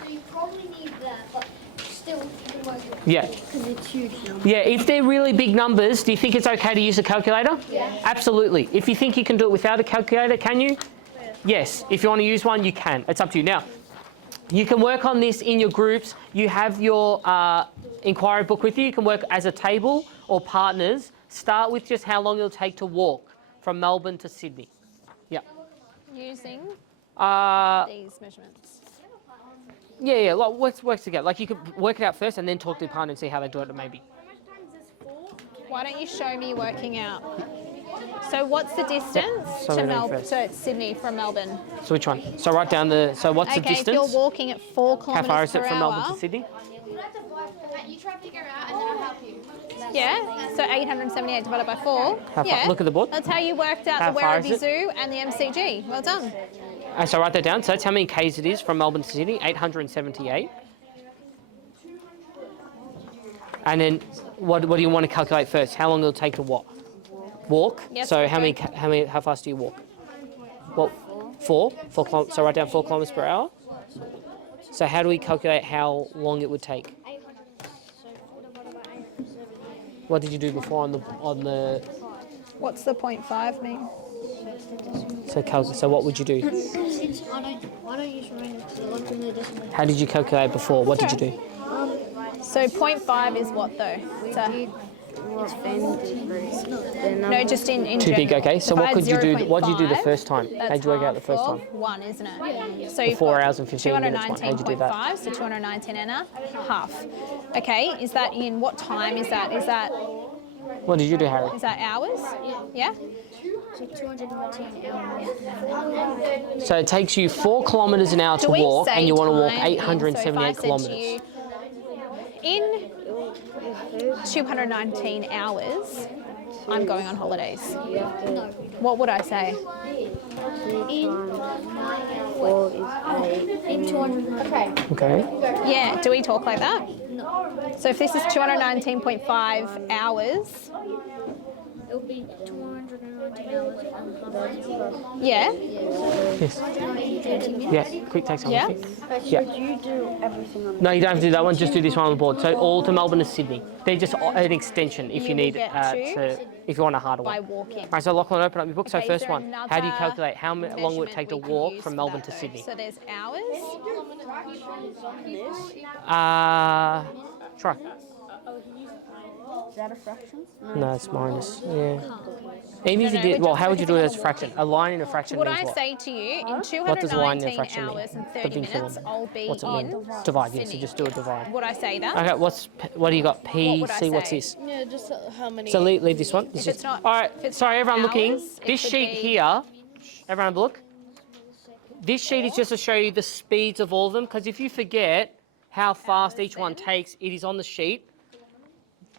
So you probably need that, but still you can work it out. Yeah. Because it's huge number. Yeah, if they're really big numbers, do you think it's okay to use a calculator? Yeah. Absolutely. If you think you can do it without a calculator, can you? Yes. If you want to use one, you can. It's up to you. Now, you can work on this in your groups. You have your inquiry book with you. You can work as a table or partners. Start with just how long it'll take to walk from Melbourne to Sydney. Yeah. Using Uh, these measurements. yeah, like, let's work together. Like, you could work it out first and then talk to your partner and see how they do it maybe. How much time is this for? Why don't you show me working out? So what's the distance so to we're doing first. to Sydney from Melbourne? So which one? So write down so what's the Okay, if distance? you're walking at 4 How kilometres far is it per from Melbourne hour, to Sydney? You try to figure it out and then I'll help you. yeah, so 878 divided by 4. How far? Yeah, Look at the board. that's how you worked out How the far is Werribee it? Zoo and the MCG. Well done. So write that down. So that's how many Ks it is from Melbourne to Sydney, 878. And then what do you want to calculate first? How long it'll take to walk? Yes, So okay. how fast do you walk? Well, 4 kilometers. So write down 4 kilometers per hour. So how do we calculate how long it would take? 800. So 4 divided by 878. What did you do before on the What's the 0.5 mean? so what would you do? Since I don't use remainder because I like doing the decimal. How did you calculate before? What did you do? So 0.5 is what though? It's no, just in Too big, general. okay. So If I what had could you do? What did you do the 0.5, first time? How did you work out the first time? 1, isn't it? So The you've 4 got hours and 15 minutes one. How'd you do that? 219.5, so 219 and a half. Okay, is that in what time is that? Is that What did you do, Harry? hours? Yeah. So 219 hours. So it takes you 4 kilometres an hour to Do we walk, say and you want to walk time in? So if I 878 said to kilometres. you, in 219 hours, I'm going on holidays. What would I say? In 200. Okay. Okay. Yeah, do we talk like that? So if this is 219.5 hours, It'll be 219 hours and Yeah. Yes. Yeah, quick take some. Yeah. Yeah. You do everything on No, you don't have to do that one. Just do this one on the board. So all to Melbourne to Sydney. They're just an extension if you You will need get if you want a harder by one. walking. All right, so Lachlan, open up your book. Okay, so is first there one, how do you another calculate how long will it measurement take to we can walk use from for Melbourne that to though? Sydney? So there's hours. Try. Is that a fraction? No, it's minus. Yeah. Even if you did, well, how would you do it as a fraction? A line in a fraction Would means I what? say to you, in What does a line in a 219 fraction mean? hours and The 30 big minutes, one. I'll be What's it in mean? Divide, yeah, so Sydney. just do a divide. Would I say that? Okay, what do you got? P, What would I C, what's say? this? Yeah, just how many. So leave this one. If it's not, all right, if it's sorry not everyone looking. hours, it This could sheet be- here, everyone have a look. This sheet is just to show you the speeds of all of them, because if you forget how fast each one takes, it is on the sheet.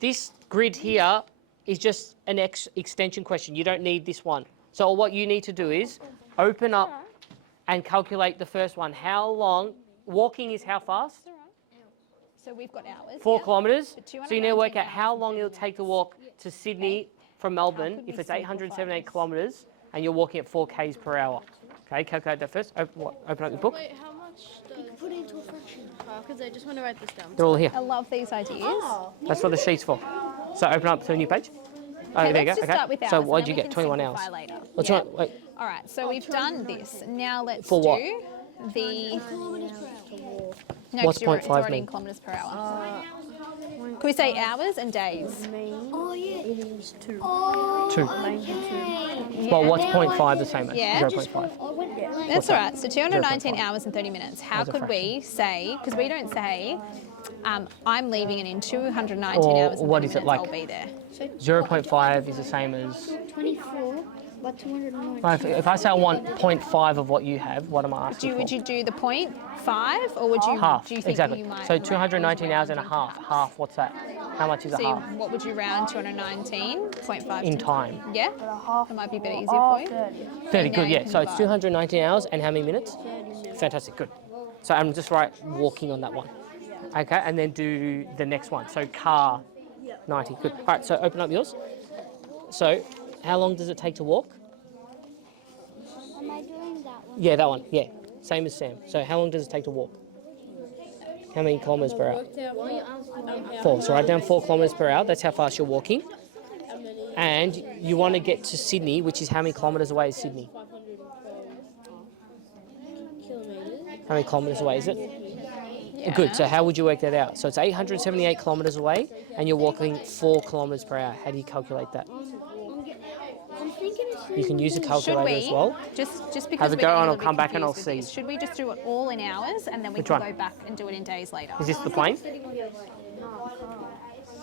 This grid here is just an extension question. You don't need this one. So what you need to do is open up and calculate the first one. How long, walking is how fast? So we've got hours. 4 yeah? kilometres. For So you need to 219 work out how hours long it'll take to walk to Sydney from Melbourne could if we it's simplify 878 this? kilometres and you're walking at 4 k's per hour. Okay, calculate that first. Open up your book. Wait, how much does... Put it into a fraction. Because I just want to write this down. They're all here. I love these ideas. That's what the sheet's for. So open up to a new page. Oh, Okay, there you go. let's just Okay. start with hours. So and what did then you we get? can 21 hours. simplify later. What's Yeah. right? Wait. All right, so we've done this. Now let's For what? do the. No, What's 'cause you're 0.5 already mean? in kilometres per hour. Can we say hours and days? Oh, yeah. It is 2. 2. Well, what's 0.5 the same as? Yeah. 0.5. That's that? all right. So 219 0.5. hours and 30 minutes. How As a could we say, because we don't say, I'm leaving and in 219 Or hours and 30 what is it minutes like? I'll be there. 0.5 is the same as... 24, but 219. Well, if I say I want 0.5 of what you have, what am I asking Would for? you do the 0.5 or would you Half, do you think exactly. you might So 219 hours and a half. Half, what's that? How much is a So half? what would you round 219? 0.5 In to- time. Yeah? It might be a bit easier for you. 30, now good, you yeah. can So it's divide. 219 hours and how many minutes? Fantastic, good. So I'm just walking on that one. Okay, and then do the next one. So car, 90, good. All right, so open up yours. So how long does it take to walk? Am I doing that one? Yeah, that one, yeah. Same as Sam. So how long does it take to walk? How many kilometres per hour? 4. So write down 4 kilometres per hour. That's how fast you're walking. And you want to get to Sydney, which is how many kilometres away is Sydney? How many kilometres away is it? Good. So how would you work that out? So it's 878 kilometres away, and you're walking 4 kilometres per hour. How do you calculate that? I'm thinking it's You can use a Should calculator we, as well. just because Have a we're go getting and a I'll little come bit back and I'll confused with see. this, should we just do it all in hours and then we Which can one? go back and do it in days later? Is this the plane?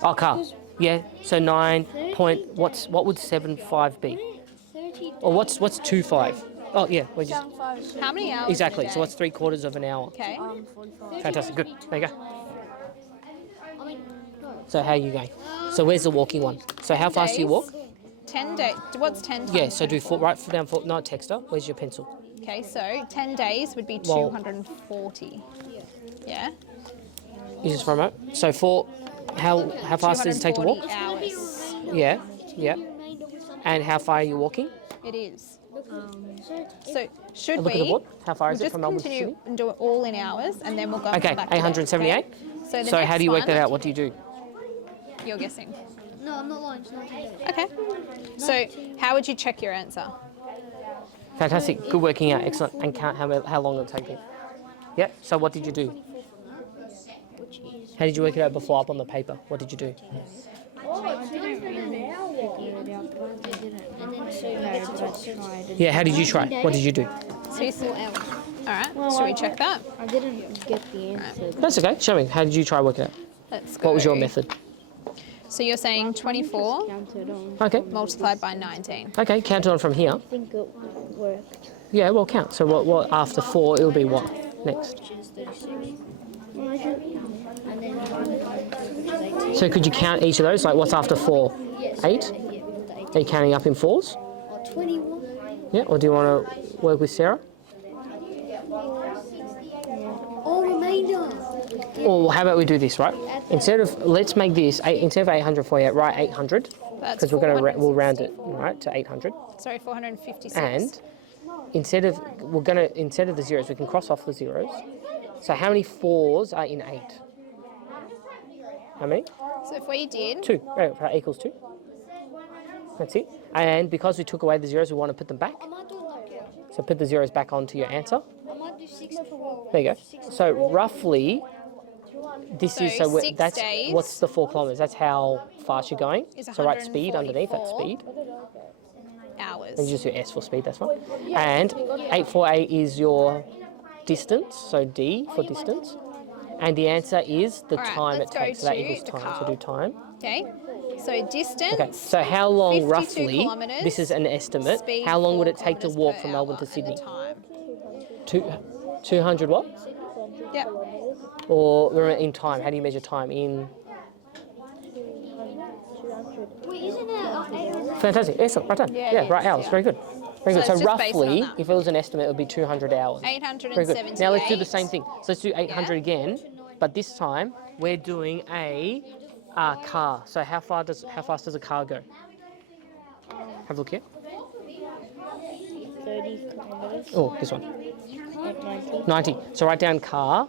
Oh, car. Yeah. So 9 point. What would 7.5 be? 30. Or what's 2.5? Oh yeah. We're just How many hours? exactly. In a So day? what's 3/4 of an hour? Okay. Fantastic. Good. There you go. So how are you going? So where's the walking one? So how fast do you walk? 10 days. What's 10 times? Yeah. So do write down 4. No, texter. Where's your pencil? Okay, so 10 days would be Well- 240. Yeah. Use this for a moment. So how fast does it take to walk? 240 hours. Yeah. Yeah. And how far are you walking? It is. So should Look we? at the board. How far is we'll it just from Melbourne to continue Sydney? and do it all in hours, and then we'll go Okay, back to that, 878. okay? So, the So how next do you work one, that out? What do you do? You're guessing. No, I'm not lying. It's not 10 days. Okay. So how would you check your answer? Fantastic. Good working out. Excellent. And count how long it'll take you. Yeah. So what did you do? How did you work it out before up on the paper? What did you do? Yeah. How did you try? What did you do? So you all right. Should we check that? I didn't get the answer. That's okay. Show me. How did you try working it out? Let's go. What was your method? So you're saying 24 Counted on. Okay. multiplied by 19. Okay. Count it on from here. I think it worked. Yeah. Well, count. So what after 4? It'll be what next? So could you count each of those? Like what's after 4? 8? Are you counting up in 4s? 21. Yeah. Or do you want to work with Sarah? All remainder. Or how about we do this, right? Instead of, let's make this, instead of 848, write 800. That's Because we'll round it, right, to 800. Sorry, 456. And instead of the zeros, we can cross off the zeros. So how many 4s are in 8? How many? So if we did 2. Right, equals 2. That's it. And because we took away the zeros, we want to put them back. So put the zeros back onto your answer. There you go. So roughly, this is that's days what's the 4 kilometers? That's how fast you're going. is So write speed underneath. That's 144 speed. hours. And you just do S for speed. That's fine. And 848 is your distance. So D for distance. And the answer is the All right, time it let's go takes. So that to equals the time. car. So do time. Okay. So distance. Okay. So how long 52 roughly? kilometres, This is an estimate. Speed How long 4 would it take to kilometres walk per from Melbourne hour to Sydney? and the time. 200 what? Yep. Or in time? How do you measure time in? Fantastic. Excellent. Right done. Yeah. Right hours. Very good. Very good. So So it's just based on roughly, that. if it was an estimate, it would be 200 hours. 878. Very good. Now let's do the same thing. So let's do 800 again, but this time we're doing a car. So how fast does a car go? Have a look here. 30 kilometers. Oh, this one. Like 90. 90. So write down car.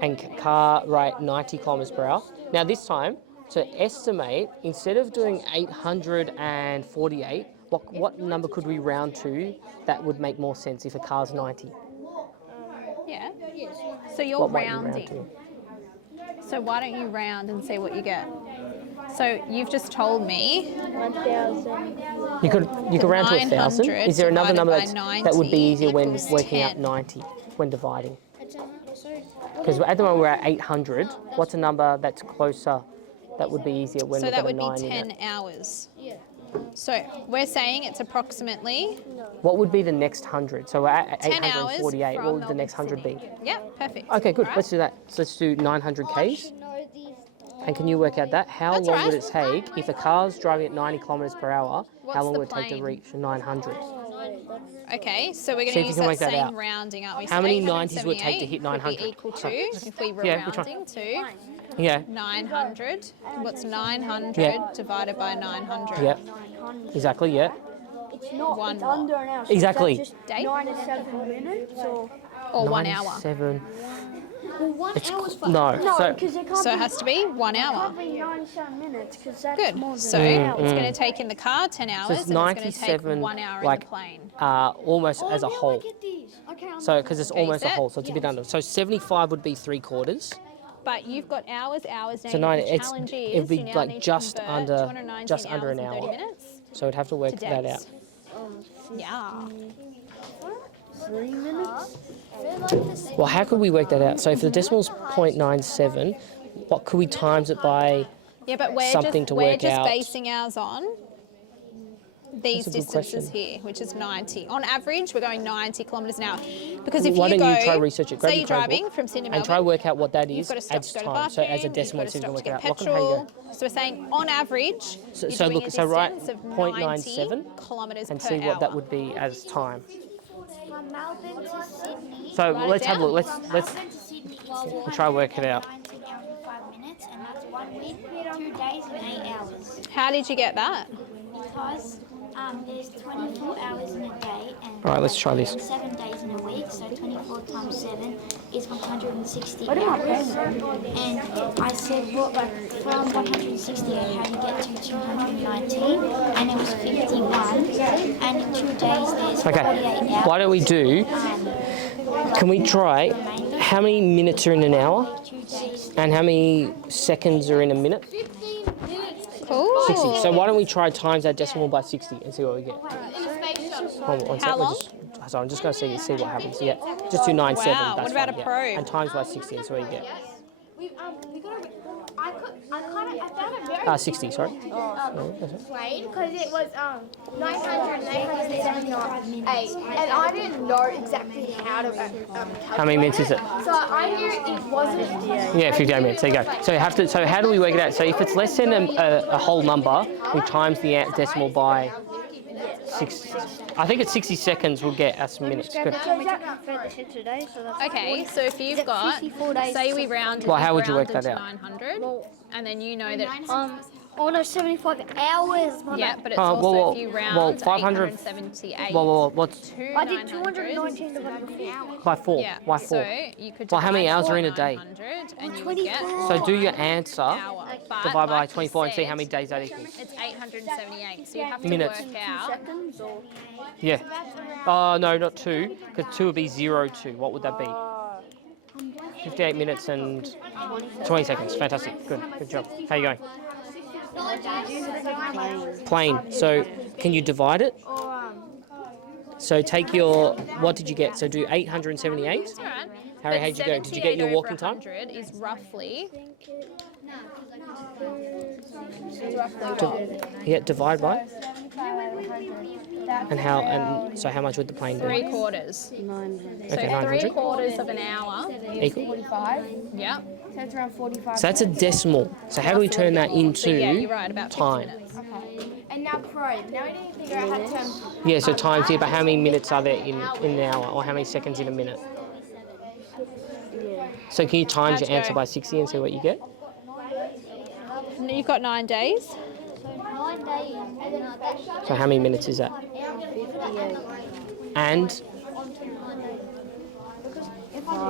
And car, right, 90 kilometers per hour. Now this time, to estimate, instead of doing 848, what number could we round to that would make more sense if a car's 90? Yeah. So you're What might you round rounding. to? So why don't you round and see what you get? So you've just told me 1,000. You could round to 1,000. 900 Is there another number divided by that would be 90 easier when equals working out 10. 90 when dividing? Because at the moment we're at 800. What's a number that's closer that would be easier when so we've that got a would 9 be in 10 it? hours. Yeah. So we're saying it's approximately What would be the next 100? So we're at 10 hours 848. from What would the Melbourne next to 100 be? Sydney. Yep, perfect. Okay, good. Right. Let's do that. So let's do 900 Ks. And can you work out that? How That's long would right. it take if a car's driving at 90 kilometers per hour? What's How long the would it take to plane? reach 900? Okay, so we're See going to if you use can that work that same out. rounding, aren't we? How So many 90s would it take to 878 hit would 900? be equal to, if we were Yeah, which one? rounding to Yeah. 900. What's 900 Yeah. divided by 900? Yeah. Exactly. Yeah. It's not. One It's what? under an hour. Exactly. Is that just Day? 97 minutes or? Or 1 hour. 97. Well, 1 hour's fine. No. No, So because it can't So it be. has to be 1 hour. Can't be 97 minutes because that's Good. more than So an it's hour. going to take in the car 10 hours it's and it's going to take 97, 1 hour like, in the plane. almost as a now I whole. get these. Okay, I'm So because it's Okay, you almost a set? whole, so it's a bit under. So 75 would be 3/4. But you've got hours. Now So 90. the challenge is It'd be you now like need to just convert under 219 just under hours an and hour. 30 minutes So we'd have to work to that days. out. Yeah. 3 minutes. Well, how could we work that out? So if the decimal's 0.97, what could we times it by? Yeah, but we're Something just, to we're work just out. basing ours on these That's a good distances question. here, which is 90. On average, we're going 90 kilometres an hour. Because if Why you don't go, you try research it? Grab say your you're Chromebook driving from Sydney to and try Melbourne, work out what that you've is got to stop adds to go to the time. So bathroom, as a decimal, you've so got you to can stop work to it get out. Look on, here you petrol. So we're saying on average, So- you're so doing look, a so write distance of 0.97 90 kilometres and per see what that hour. would be as time. From Melbourne to Sydney. So Write it let's have a down. look. From Let's Melbourne to Sydney is we'll try to work it out. 19 hours and 5 minutes, and that's 1 week, 2 days, and 8 hours. How did you get that? Because there's 24 hours in a day, and All right, let's try this. 7 days in a week, so 24 times 7 is 160 hours. And I said, what, like, from 168, how do you get to 219? And it was 51, and in 2 days there's 48 Okay. hours. Why don't we do? Can we try? How many minutes are in an hour? 2 days. And how many seconds are in a minute? Cool. 60. So why don't we try times that decimal by 60 and see what we get? Hold on one How sec. long? So I'm just going to see what happens. Yeah, just do 97. Wow, That's what about fine, a yeah. probe? And times by 60 and see what you get. I found it very 60, sorry. plain because it was 900 and 878, and I didn't know exactly how to How many minutes is it? so I knew it wasn't. Yeah, 58 minutes. There you go. So you have to. So how do we work it out? So if it's less than a whole number, we times the decimal by I think it's 60 seconds will get us minutes. Good. Okay, so if you've got, say we round Well, how would you work rounded that to out? 900, and then you know that, Oh no, 75 hours. yeah, but it's well, also well, if you round well, to 500 878 Well, what's I did 219 divided by 4. by 4? yeah, Why 4? so you could Well, how many divide hours are in a by day? 900 and you would get So do your answer, hour. But divide by like you 24 and see how said, many days that equals. It's 878, so you have to Minutes. work out. Yeah. Oh, no, not 2, because 2 would be 0, 2. What would that be? 58 minutes and 20 seconds. Fantastic. Good job. How you going? Plain. So can you divide it? So take your, what did you get? So do 878. That's all right. Harry, But how'd you go? Did you get your 78 walking over time? 100 is roughly Yeah, divide by. And how? And so how much would the plane be? 3/4. So Okay, 900 3/4 of an hour. equal. 45. Yeah. So it's around 45. So that's a decimal. So how do we turn that So yeah, into you're right, about 50 time? minutes. And now probe. Now we need to figure out how to turn. Yeah, so times here, but how many minutes are there in an hour, or how many seconds in a minute? So can you times your How'd you answer go? by 60 and see what you get? You've got 9 days. So how many minutes is that? And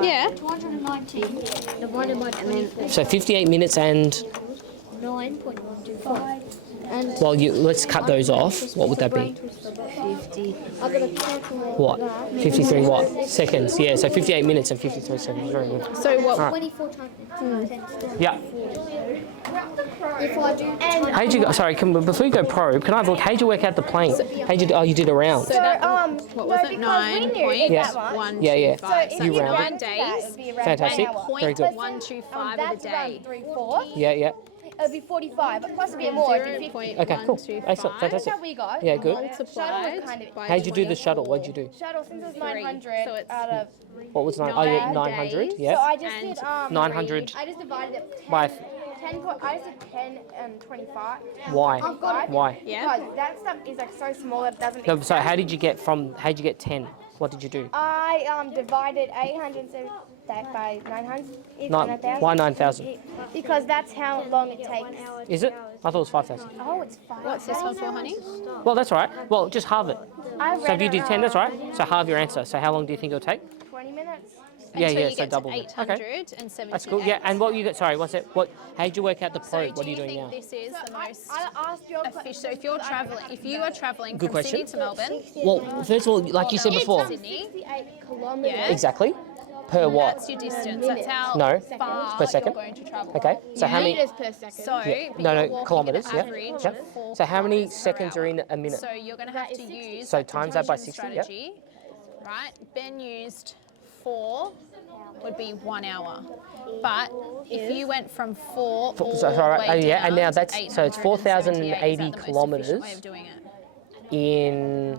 Yeah. 219 divided by 24. so 58 minutes and 9.125. And well, let's cut those off. What would that be? 50. I've got to calculate What? that. 53 what? Seconds. Yeah, so 58 minutes and 53 seconds. Very good. So what? All right. 24 times 10 to the Yeah. If I do How'd you go? Sorry, before you go probe, can I have a look? How'd you work out the plane? How'd you? Oh, you did a round. So that, no, what was it? because we knew it Yeah. that much. 9.125. Yeah, yeah. So You it's rounded. 9 days. It'd be around Fantastic. an hour. Very good. 0.125 of That's the around day. 3/4. Yeah, yeah. It'd be 45, plus a bit more. It'd be 50. Okay, cool. Excellent. Fantastic. That's how we got. Yeah, good. Multiplied Kind of- by How'd you do the shuttle? What'd you do? Shuttle, since it's 3, 900 so it's out of. What was 9? Oh, yeah, 9 900. days. Yeah. So I just And did 900 I just divided it 10, by 10 I just did 10 and 25. why? I've got it. Why? Yeah. Because that stuff is like so small that it doesn't. No, so how did you get 10? What did you do? I divided 870 by 900. Is Not, 9,000. why 9,000? Because that's how long it takes. Is it? I thought it was 5,000. Oh, it's fine. What's this one for, honey? Well, that's all right. Well, just halve it. I So read if you it, did 10, that's all right. So halve your answer. So how long do you think it'll take? 20 minutes. Yeah, Until yeah, you so get double to it. Okay. 878. That's cool. Yeah, and what you get? Sorry, what's it? How did you work out the So probe? What are do you you doing think now? this is the most I asked your efficient? So if you're traveling, if you are traveling Good from Sydney question. to Melbourne, Well, first of all, like you said before, Sydney, 68 kilometers. yeah, exactly. Per what? that's your distance. That's how No. far Per second. you're going to travel. Okay. So how many? Per second. So but No, you're no, walking kilometers. at Yeah. an average Yep. of 4 So how many kilometers per seconds are hour. in a minute? So you're going to have to use So like times that by division 60, yep. strategy, right? Ben used 4 would be 1 hour. But if you went from 4 all So, the sorry, way yeah, and down now to that's so it's 4,080 878, is that the most efficient kilometers way of doing it? in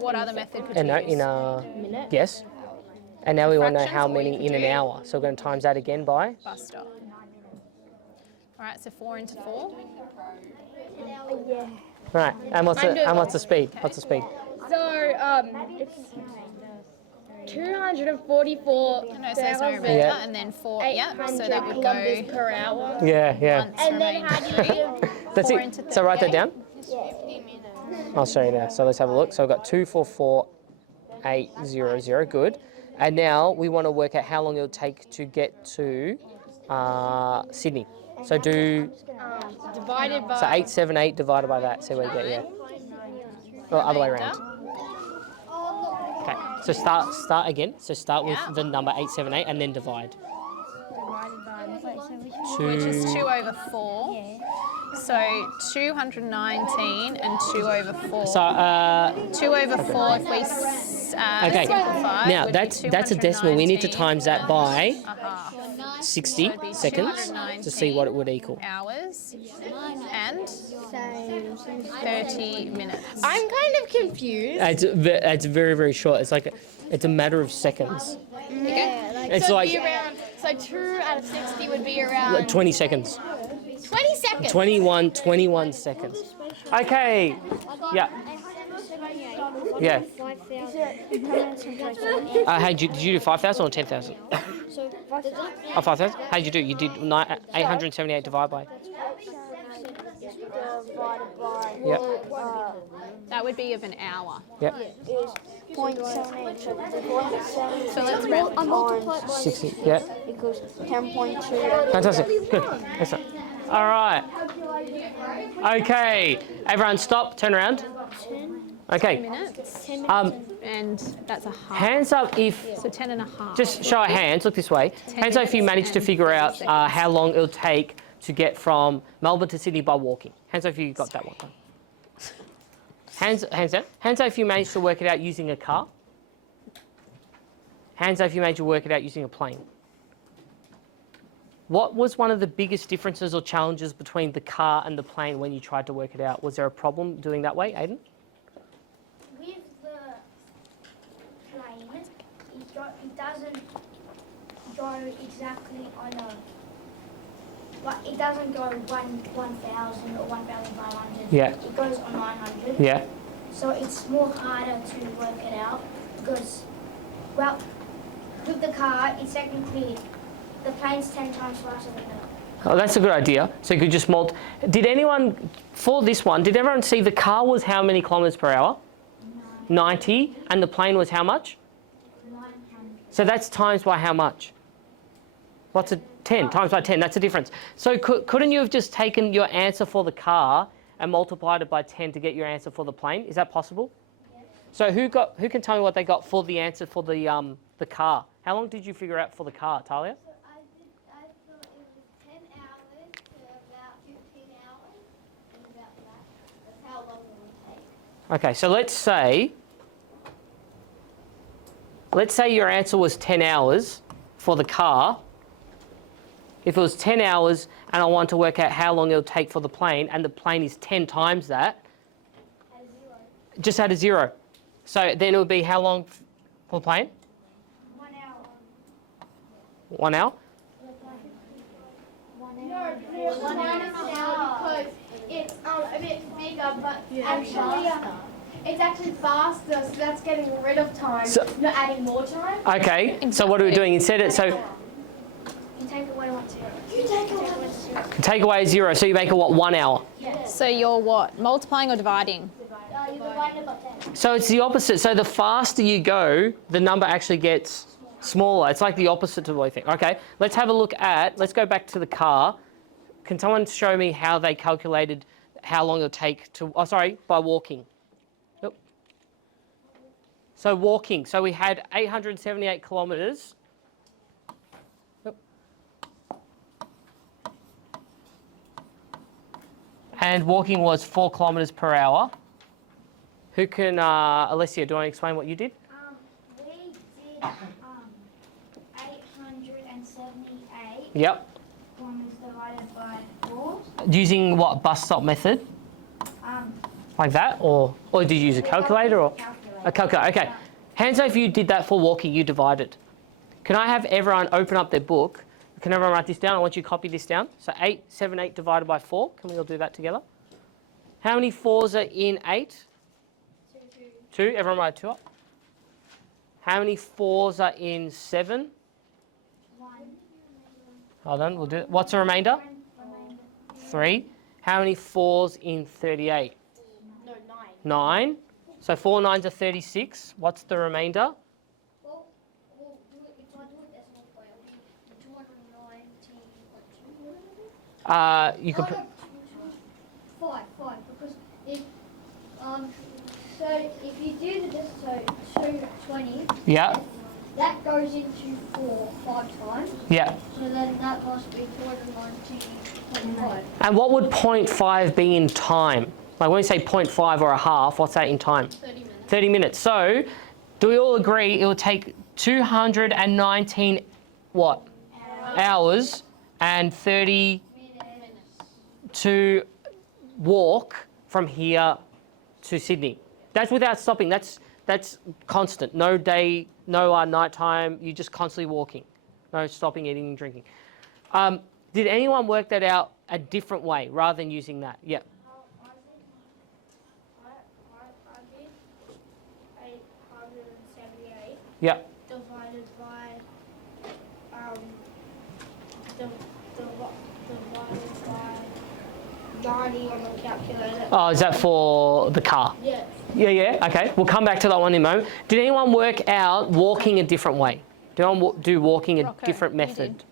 What other method could you no, use? in a yes. And now we want to know how Fractions, or you many could in an do- hour. So we're going to times that again by. Bus stop. All right, so 4 into 4. Right. And what's the speed? What's the speed? So, it's 244 No, so there's no remainder, Yeah. and then 4. Yeah, so that would kilometers go per hour. Yeah, yeah. once And then remainder. how do you That's 4 it. into So write that down. 50 minutes. I'll show you now. So let's have a look. So I've got 244,800. Good. And now we want to work out how long it'll take to get to Sydney. So do divided by so 878 divided by that. See what you get. Yeah. Or other way around. Okay. So start again. So start with Yeah. the number 878 and then divide. Which is 2 Two. over 4. So 219 and 2 over 4. So 2 over 4 if we okay. simplify Now would be that's a decimal. We need to 219 times that by a half. 60 It'd be seconds to see what it would equal. Hours and 30 minutes. I'm kind of confused. It's very, very short. It's like it's a matter of seconds. It's So like it'd be around, so 2 out of 60 would be like around 20 seconds. 20 seconds. 21 seconds. Okay. Yeah. Yeah. 5,000. Hey, did you do 5,000 or 10,000? So Oh, 5,000? How did you do? You did 878 divided by. divided by Yep. That would be of an hour. Yep. is 0.78. So 0.78 So let's round. I multiplied by 60. Yeah. equals 10.2. Fantastic. Good. Excellent. All right. Okay. Everyone, stop. Turn around. Okay. Minutes. And that's a half. Hands up if. So 10 and a half. Just show of hands. Look this way. 10 Hands up if you minutes managed to and figure 30 out seconds. how long it'll take to get from Melbourne to Sydney by walking. Hands up if you got that one. Hands down. Hands up if you managed to work it out using a car. Hands up if you managed to work it out using a plane. What was one of the biggest differences or challenges between the car and the plane when you tried to work it out? Was there a problem doing that way, Aidan? With the plane, it doesn't go exactly on a. Like it doesn't go 1,000 or 1,500. Yeah. It goes on 900. Yeah. So it's more harder to work it out because, well, with the car, it's technically the plane's 10 times faster than the. Oh, that's a good idea. So you could just Did anyone, for this one, did everyone see the car was how many kilometres per hour? 90. And the plane was how much? 900. So that's times by how much? What's it? 10 times by 10. That's the difference. So couldn't you have just taken your answer for the car and multiplied it by 10 to get your answer for the plane? Is that possible? Yes. So who can tell me what they got for the answer for the car? How long did you figure out for the car, Talia? So I thought it was 10 hours to about 15 hours. And about that. That's how long it would take. Okay, so let's say your answer was 10 hours for the car. If it was 10 hours and I want to work out how long it'll take for the plane, and the plane is 10 times that, just add a zero. So then it would be how long for the plane? 1 hour. 1 hour? No, 1 hour because it's a bit bigger, but actually it's actually faster, so that's getting rid of time, not adding more time. Okay, so what are we doing instead? You take away 1 0. You take away 0. Take away 0, so you make it what, 1 hour? So you're what? Multiplying or dividing? You divide it by 10. So it's the opposite. So the faster you go, the number actually gets smaller. It's like the opposite to what you think. Okay, let's have a look at, let's go back to the car. Can someone show me how they calculated how long it'll take to, by walking? Yep. So walking, so we had 878 kilometres. Yep. And walking was 4 kilometres per hour. Who can, Alessia, do you want to explain what you did? We did 878 Yep. kilometers divided by 4. Using what, bus stop method? Like that? Or did you use a calculator? Or a calculator, okay. Hands up if you did that for walking, you divided. Can I have everyone open up their book? Can everyone write this down? I want you to copy this down. So 878 divided by 4. Can we all do that together? How many 4s are in 8? 2. Everyone write 2 up. How many 4s are in 7? 1. Hold on, we'll do it. What's the remainder? 3. How many 4s in 38? No, 9. 9. So 4 9s are 36. What's the remainder? Well, if I do it decimal point, it'll be 219. You could put, 5, because if so if you do the 220, yeah, that goes into 5 times. yeah. So then that must be 219.5. And what would 0.5 be in time? Like when we say 0.5 or a half, what's that in time? 30 minutes. 30 minutes. So do we all agree it will take 219 what? Hours and 30 to walk from here to Sydney. That's without stopping. That's constant. No day, no night time. You're just constantly walking. No stopping, eating, and drinking. Did anyone work that out a different way rather than using that? Yeah. I did. Yeah. divided by divided by 90 on the calculator. Oh, is that for the car? Yes. Yeah. Okay. We'll come back to that one in a moment. Did anyone work out walking a different way? Did anyone do walking a Rocco, different you method? did.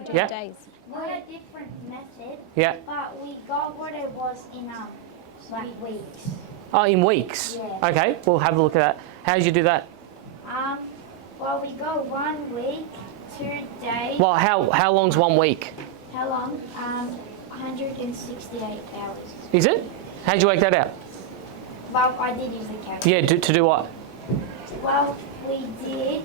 You did Yeah. days. Not a different method, Yeah. but we got what it was in like weeks. Oh, in weeks. Yeah. Okay. We'll have a look at that. How did you do that? Well, we go 1 week, 2 days. Well, how long's 1 week? How long? 168 hours. Is it? How'd you work that out? Well, I did use the calculator. Yeah. To do what? Well, we did.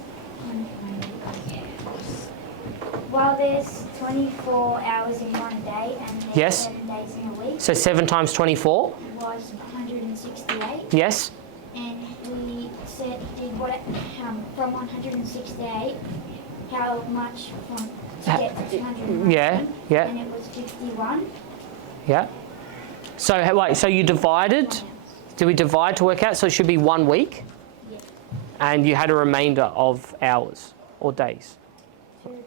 Well, there's 24 hours in one day and there's Yes. 7 days in a week. So 7 times 24. Was 168. Yes. And we said did what from 168 how much from to get to 219. Yeah. And it was 51. Yeah. So wait. So you divided? Did we divide to work out? So it should be 1 week. Yeah. And you had a remainder of hours or days. 2 days,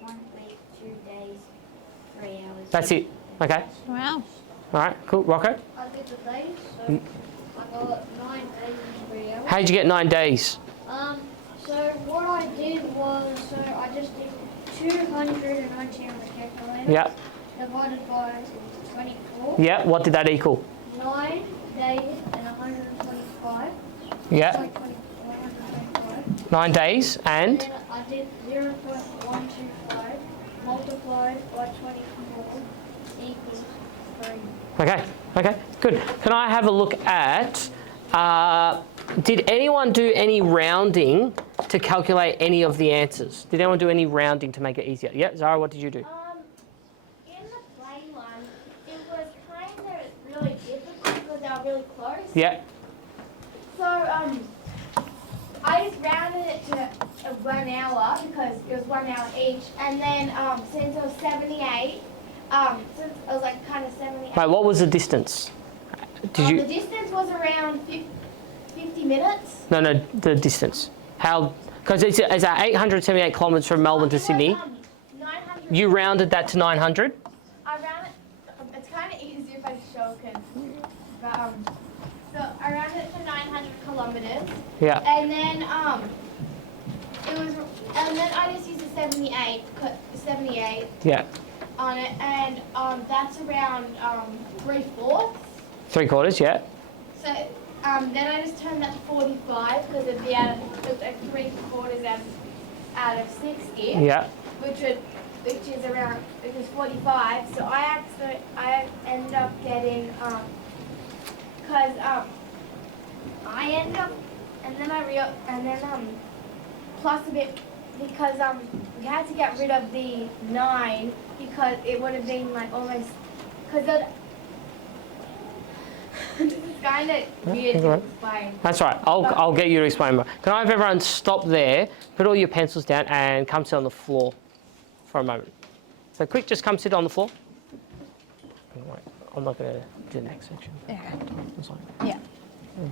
1 week, 2 days, 3 hours. That's it. Okay. Wow. All right. Cool. Rocco. I did the days, so I got 9 days and 3 hours. How did you get 9 days? So what I did was, I just did 290 on the calculator. Yeah. Divided by 24. Yeah. What did that equal? 9 days and 125. Yeah. Sorry, 125. 9 days and. Then I did 0.125 multiplied by 24 equals 3. Okay. Okay. Good. Can I have a look at? Did anyone do any rounding to calculate any of the answers? Did anyone do any rounding to make it easier? Yeah. Zara, what did you do? In the plain one, it was kind of really difficult because they were really close. Yeah. So I just rounded it to 1 hour because it was 1 hour each, and then since it was 78, since it was like kind of 78. Right. What was the distance? Did The you? distance was around 50 minutes. No. The distance. How? Because it's at 878 kilometres from Melbourne to It was, Sydney. 900. You rounded that to 900. I rounded. It's kind of easier if I show it. But so I rounded it to 900 kilometers. Yeah. And then I just used a 78 Yeah. on it, and that's around 3/4. 3/4. Yeah. So then I just turned that to 45 because it'd be out of like 3/4 out of 60. Yeah. Which is around 45. So I ended up getting because I ended up and then plus a bit because we had to get rid of the 9 because it would have been like almost because this is kind of weird to explain. That's right. I'll get you to explain more. Can I have everyone stop there, put all your pencils down, and come sit on the floor for a moment? So quick, just come sit on the floor. Wait, I'm not going to do the next section. Okay. That's fine. Yeah.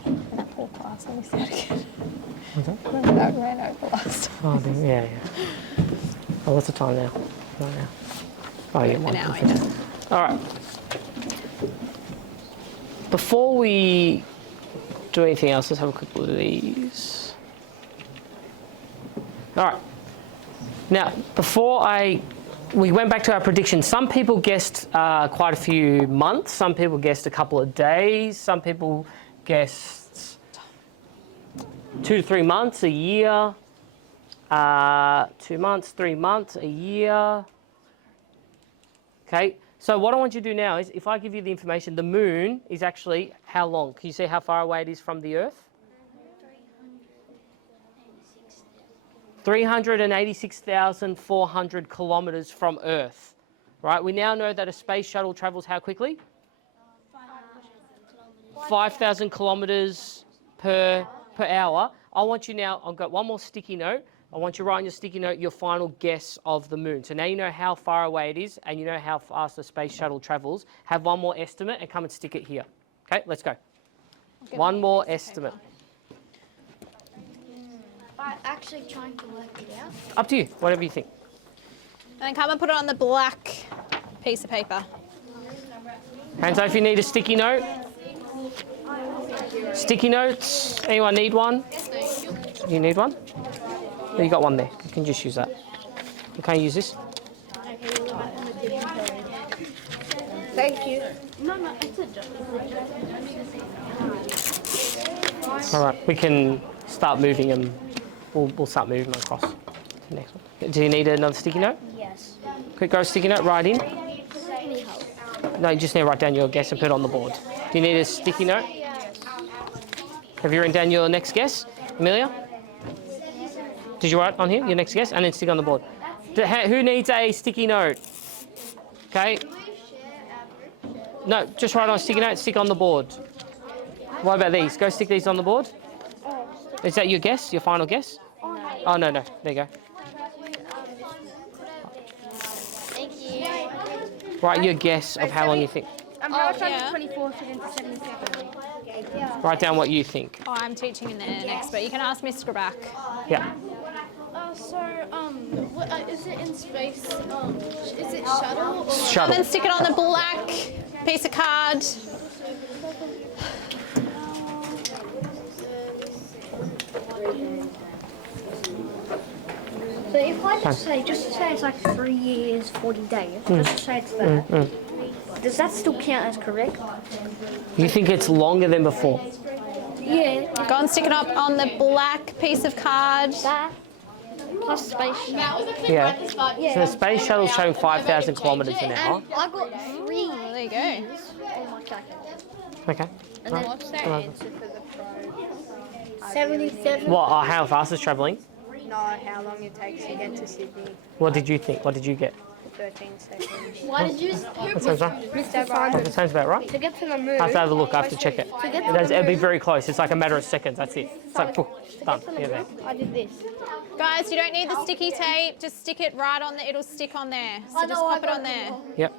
In that poor class, let me see that again. What's that? Remember that ran over last time. Oh, yeah. Oh, what's the time now? Right now. Oh, yeah, An hour, 1:50. All right. Before we do anything else, let's have a quick look at these. All right. Now, we went back to our predictions. Some people guessed quite a few months. Some people guessed a couple of days. Some people guessed 2 to 3 months, a year. 2 months, 3 months, a year. Okay. So what I want you to do now is, if I give you the information, the moon is actually how long? Can you see how far away it is from the Earth? 386,400 kilometres from Earth. Right? We now know that a space shuttle travels how quickly? 5,000 kilometres per hour. I want you now, I've got one more sticky note. I want you to write on your sticky note your final guess of the moon. So now you know how far away it is and you know how fast the space shuttle travels. Have one more estimate and come and stick it here. Okay, let's go. One more estimate. by actually trying to work it out. Up to you, whatever you think. And then come and put it on the black piece of paper. Hands up if you need a sticky note. Sticky notes. Anyone need one? You need one? Oh, you got one there. You can just use that. You can't use this. Thank you. All right, we can start moving them. We'll start moving them across to the next one. Do you need another sticky note? Yes. Quick, go sticky note, write in. No, you just need to write down your guess and put it on the board. Do you need a sticky note? Have you written down your next guess, Amelia? Did you write on here your next guess and then stick on the board? Who needs a sticky note? Okay. No, just write on a sticky note, stick on the board. What about these? Go stick these on the board. Is that your guess, your final guess? Oh, no. There you go. Thank you. Write your guess of how long you think. How much time does 24 fit into 77? Write down what you think. Oh, I'm teaching in there next, but you can ask Miss Grabak. Yeah. Is it in space? Is it shuttle? Or And Shuttle. then stick it on the black piece of card. So if I just say it's like 3 years, 40 days, just to say it's that, does that still count as correct? You think it's longer than before? Yeah. Go and stick it up on the black piece of card. That plus space shuttle. Yeah. So the space shuttle's showing 5,000 kilometres an hour. I got 3 Oh, there you go. on my calculator. Okay. What's their answer for the probe? 77. What? How fast is travelling? No, how long it takes to get to Sydney? What did you think? What did you get? 13 seconds. Why did you? That sounds right. Mr. Simon. That sounds about right. To get to the moon. I have to have a look. I have to check it. It'll be very close. It's like a matter of seconds. That's it. It's like, poof, done. Yeah, there. I did this. Guys, you don't need the sticky tape. Just stick it right on the, it'll stick on there. So just pop it on there. Yep.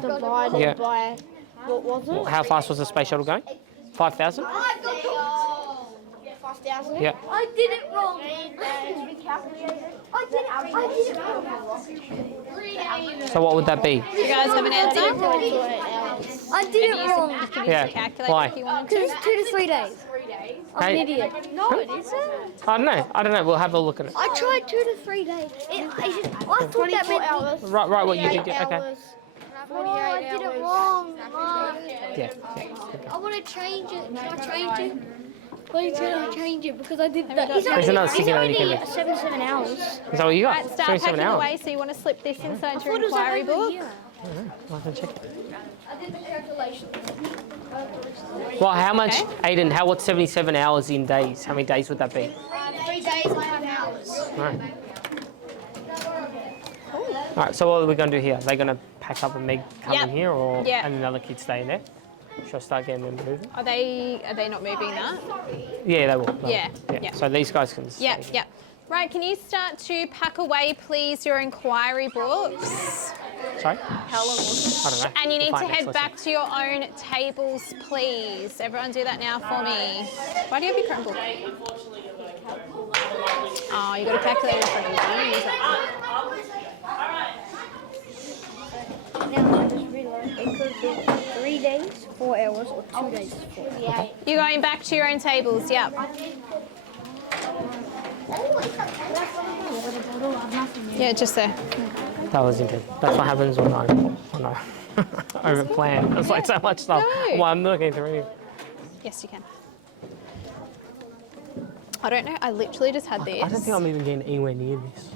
Divided Yeah. by, what was it? How fast was the space shuttle going? 5,000? 5,000. Yeah. I did it wrong. I did it wrong. So what would that be? You guys have an answer? I did it wrong. You can use Yeah. the calculator Why? if you want Because to. it's 2 to 3 days. I'm an Hey. idiot. No, it isn't. I don't know. We'll have a look at it. I tried 2 to 3 days. I thought that meant hours. Right, what you did. Yeah, okay. Oh, I did it wrong. Yeah. I want to change it. Can I change it? Please can I change it because I did that. There's another sticky note you can only do. 7 hours. Is that what you got? Right, start 27 packing hours. away. So you want to slip this inside your What was that inquiry over a book. year? I can check it. I did the calculation. Well, how much, Okay. Aiden, what's 77 hours in days? How many days would that be? 3 days, 9 hours. Right. All right, so what are we going to do here? Are they going to pack up and Meg come Yep. in here or Yeah. and another kid stay in there? Should I start getting them moving? Are they not moving that? Yeah, they will. They Yeah, will. yeah. So these guys can stay. Yep, yep. Right, can you start to pack away, please, your inquiry books? Sorry? How long was it? I don't know. And you need We'll to find next head lesson. back to your own tables, please. Everyone do that now for me. Why do you have your Chromebook? Oh, you got a calculator in front of you. Don't use that. Now I just realised it could be 3 days, 4 hours, or 2 days, 4 hours. You're going back to your own tables, yep. Yeah, just there. That was intense. That's what happens when I over plan. It's like so much stuff. No. Well, I'm looking through. Yes, you can. I don't know. I literally just had this. I don't think I'm even getting anywhere near this.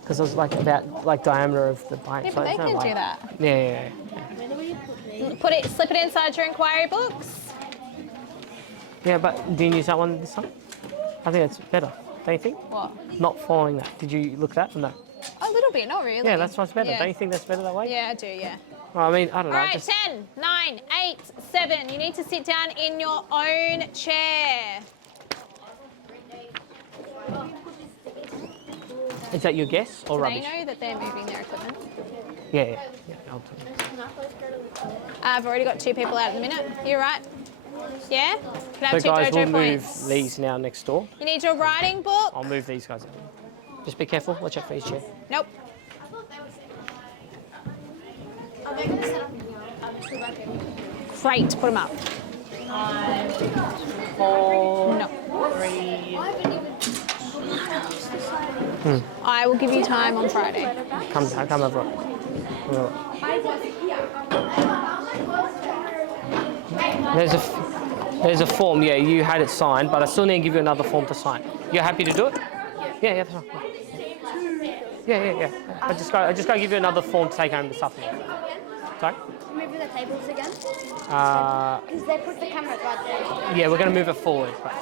Because it was like about like diameter of the bike. Yeah, so but they it's not can like- do that. Yeah. Slip it inside your inquiry books. Yeah, but do you use that one this time? I think it's better. Don't you think? What? Not following that. Did you look at that? No. A little bit, not really. Yeah, that's what's better. Yeah. Don't you think that's better that way? Yeah, I do, yeah. Well, I mean, I don't know. All right, just- 10, 9, 8, 7. You need to sit down in your own chair. Is that your guess or Do rubbish? they know that they're moving their equipment? Yeah. I'll tell you. I've already got 2 people out at the minute. You right? Yeah? Can I have So two guys, dojo we'll move points. these now next door. You need your writing book? I'll move these guys out. Just be careful. Watch out for each chair. Nope. Great, put them up. 4, No. 3. I will give you time on Friday. Come over. Come over. There's a form. Yeah, you had it signed, but I still need to give you another form to sign. You're happy to do it? Yeah, that's fine. Yeah. I just got to give you another form to take home this afternoon. Sorry? Move the tables again? Uh, Because they put the cameras right there. yeah, we're going to move it forward. But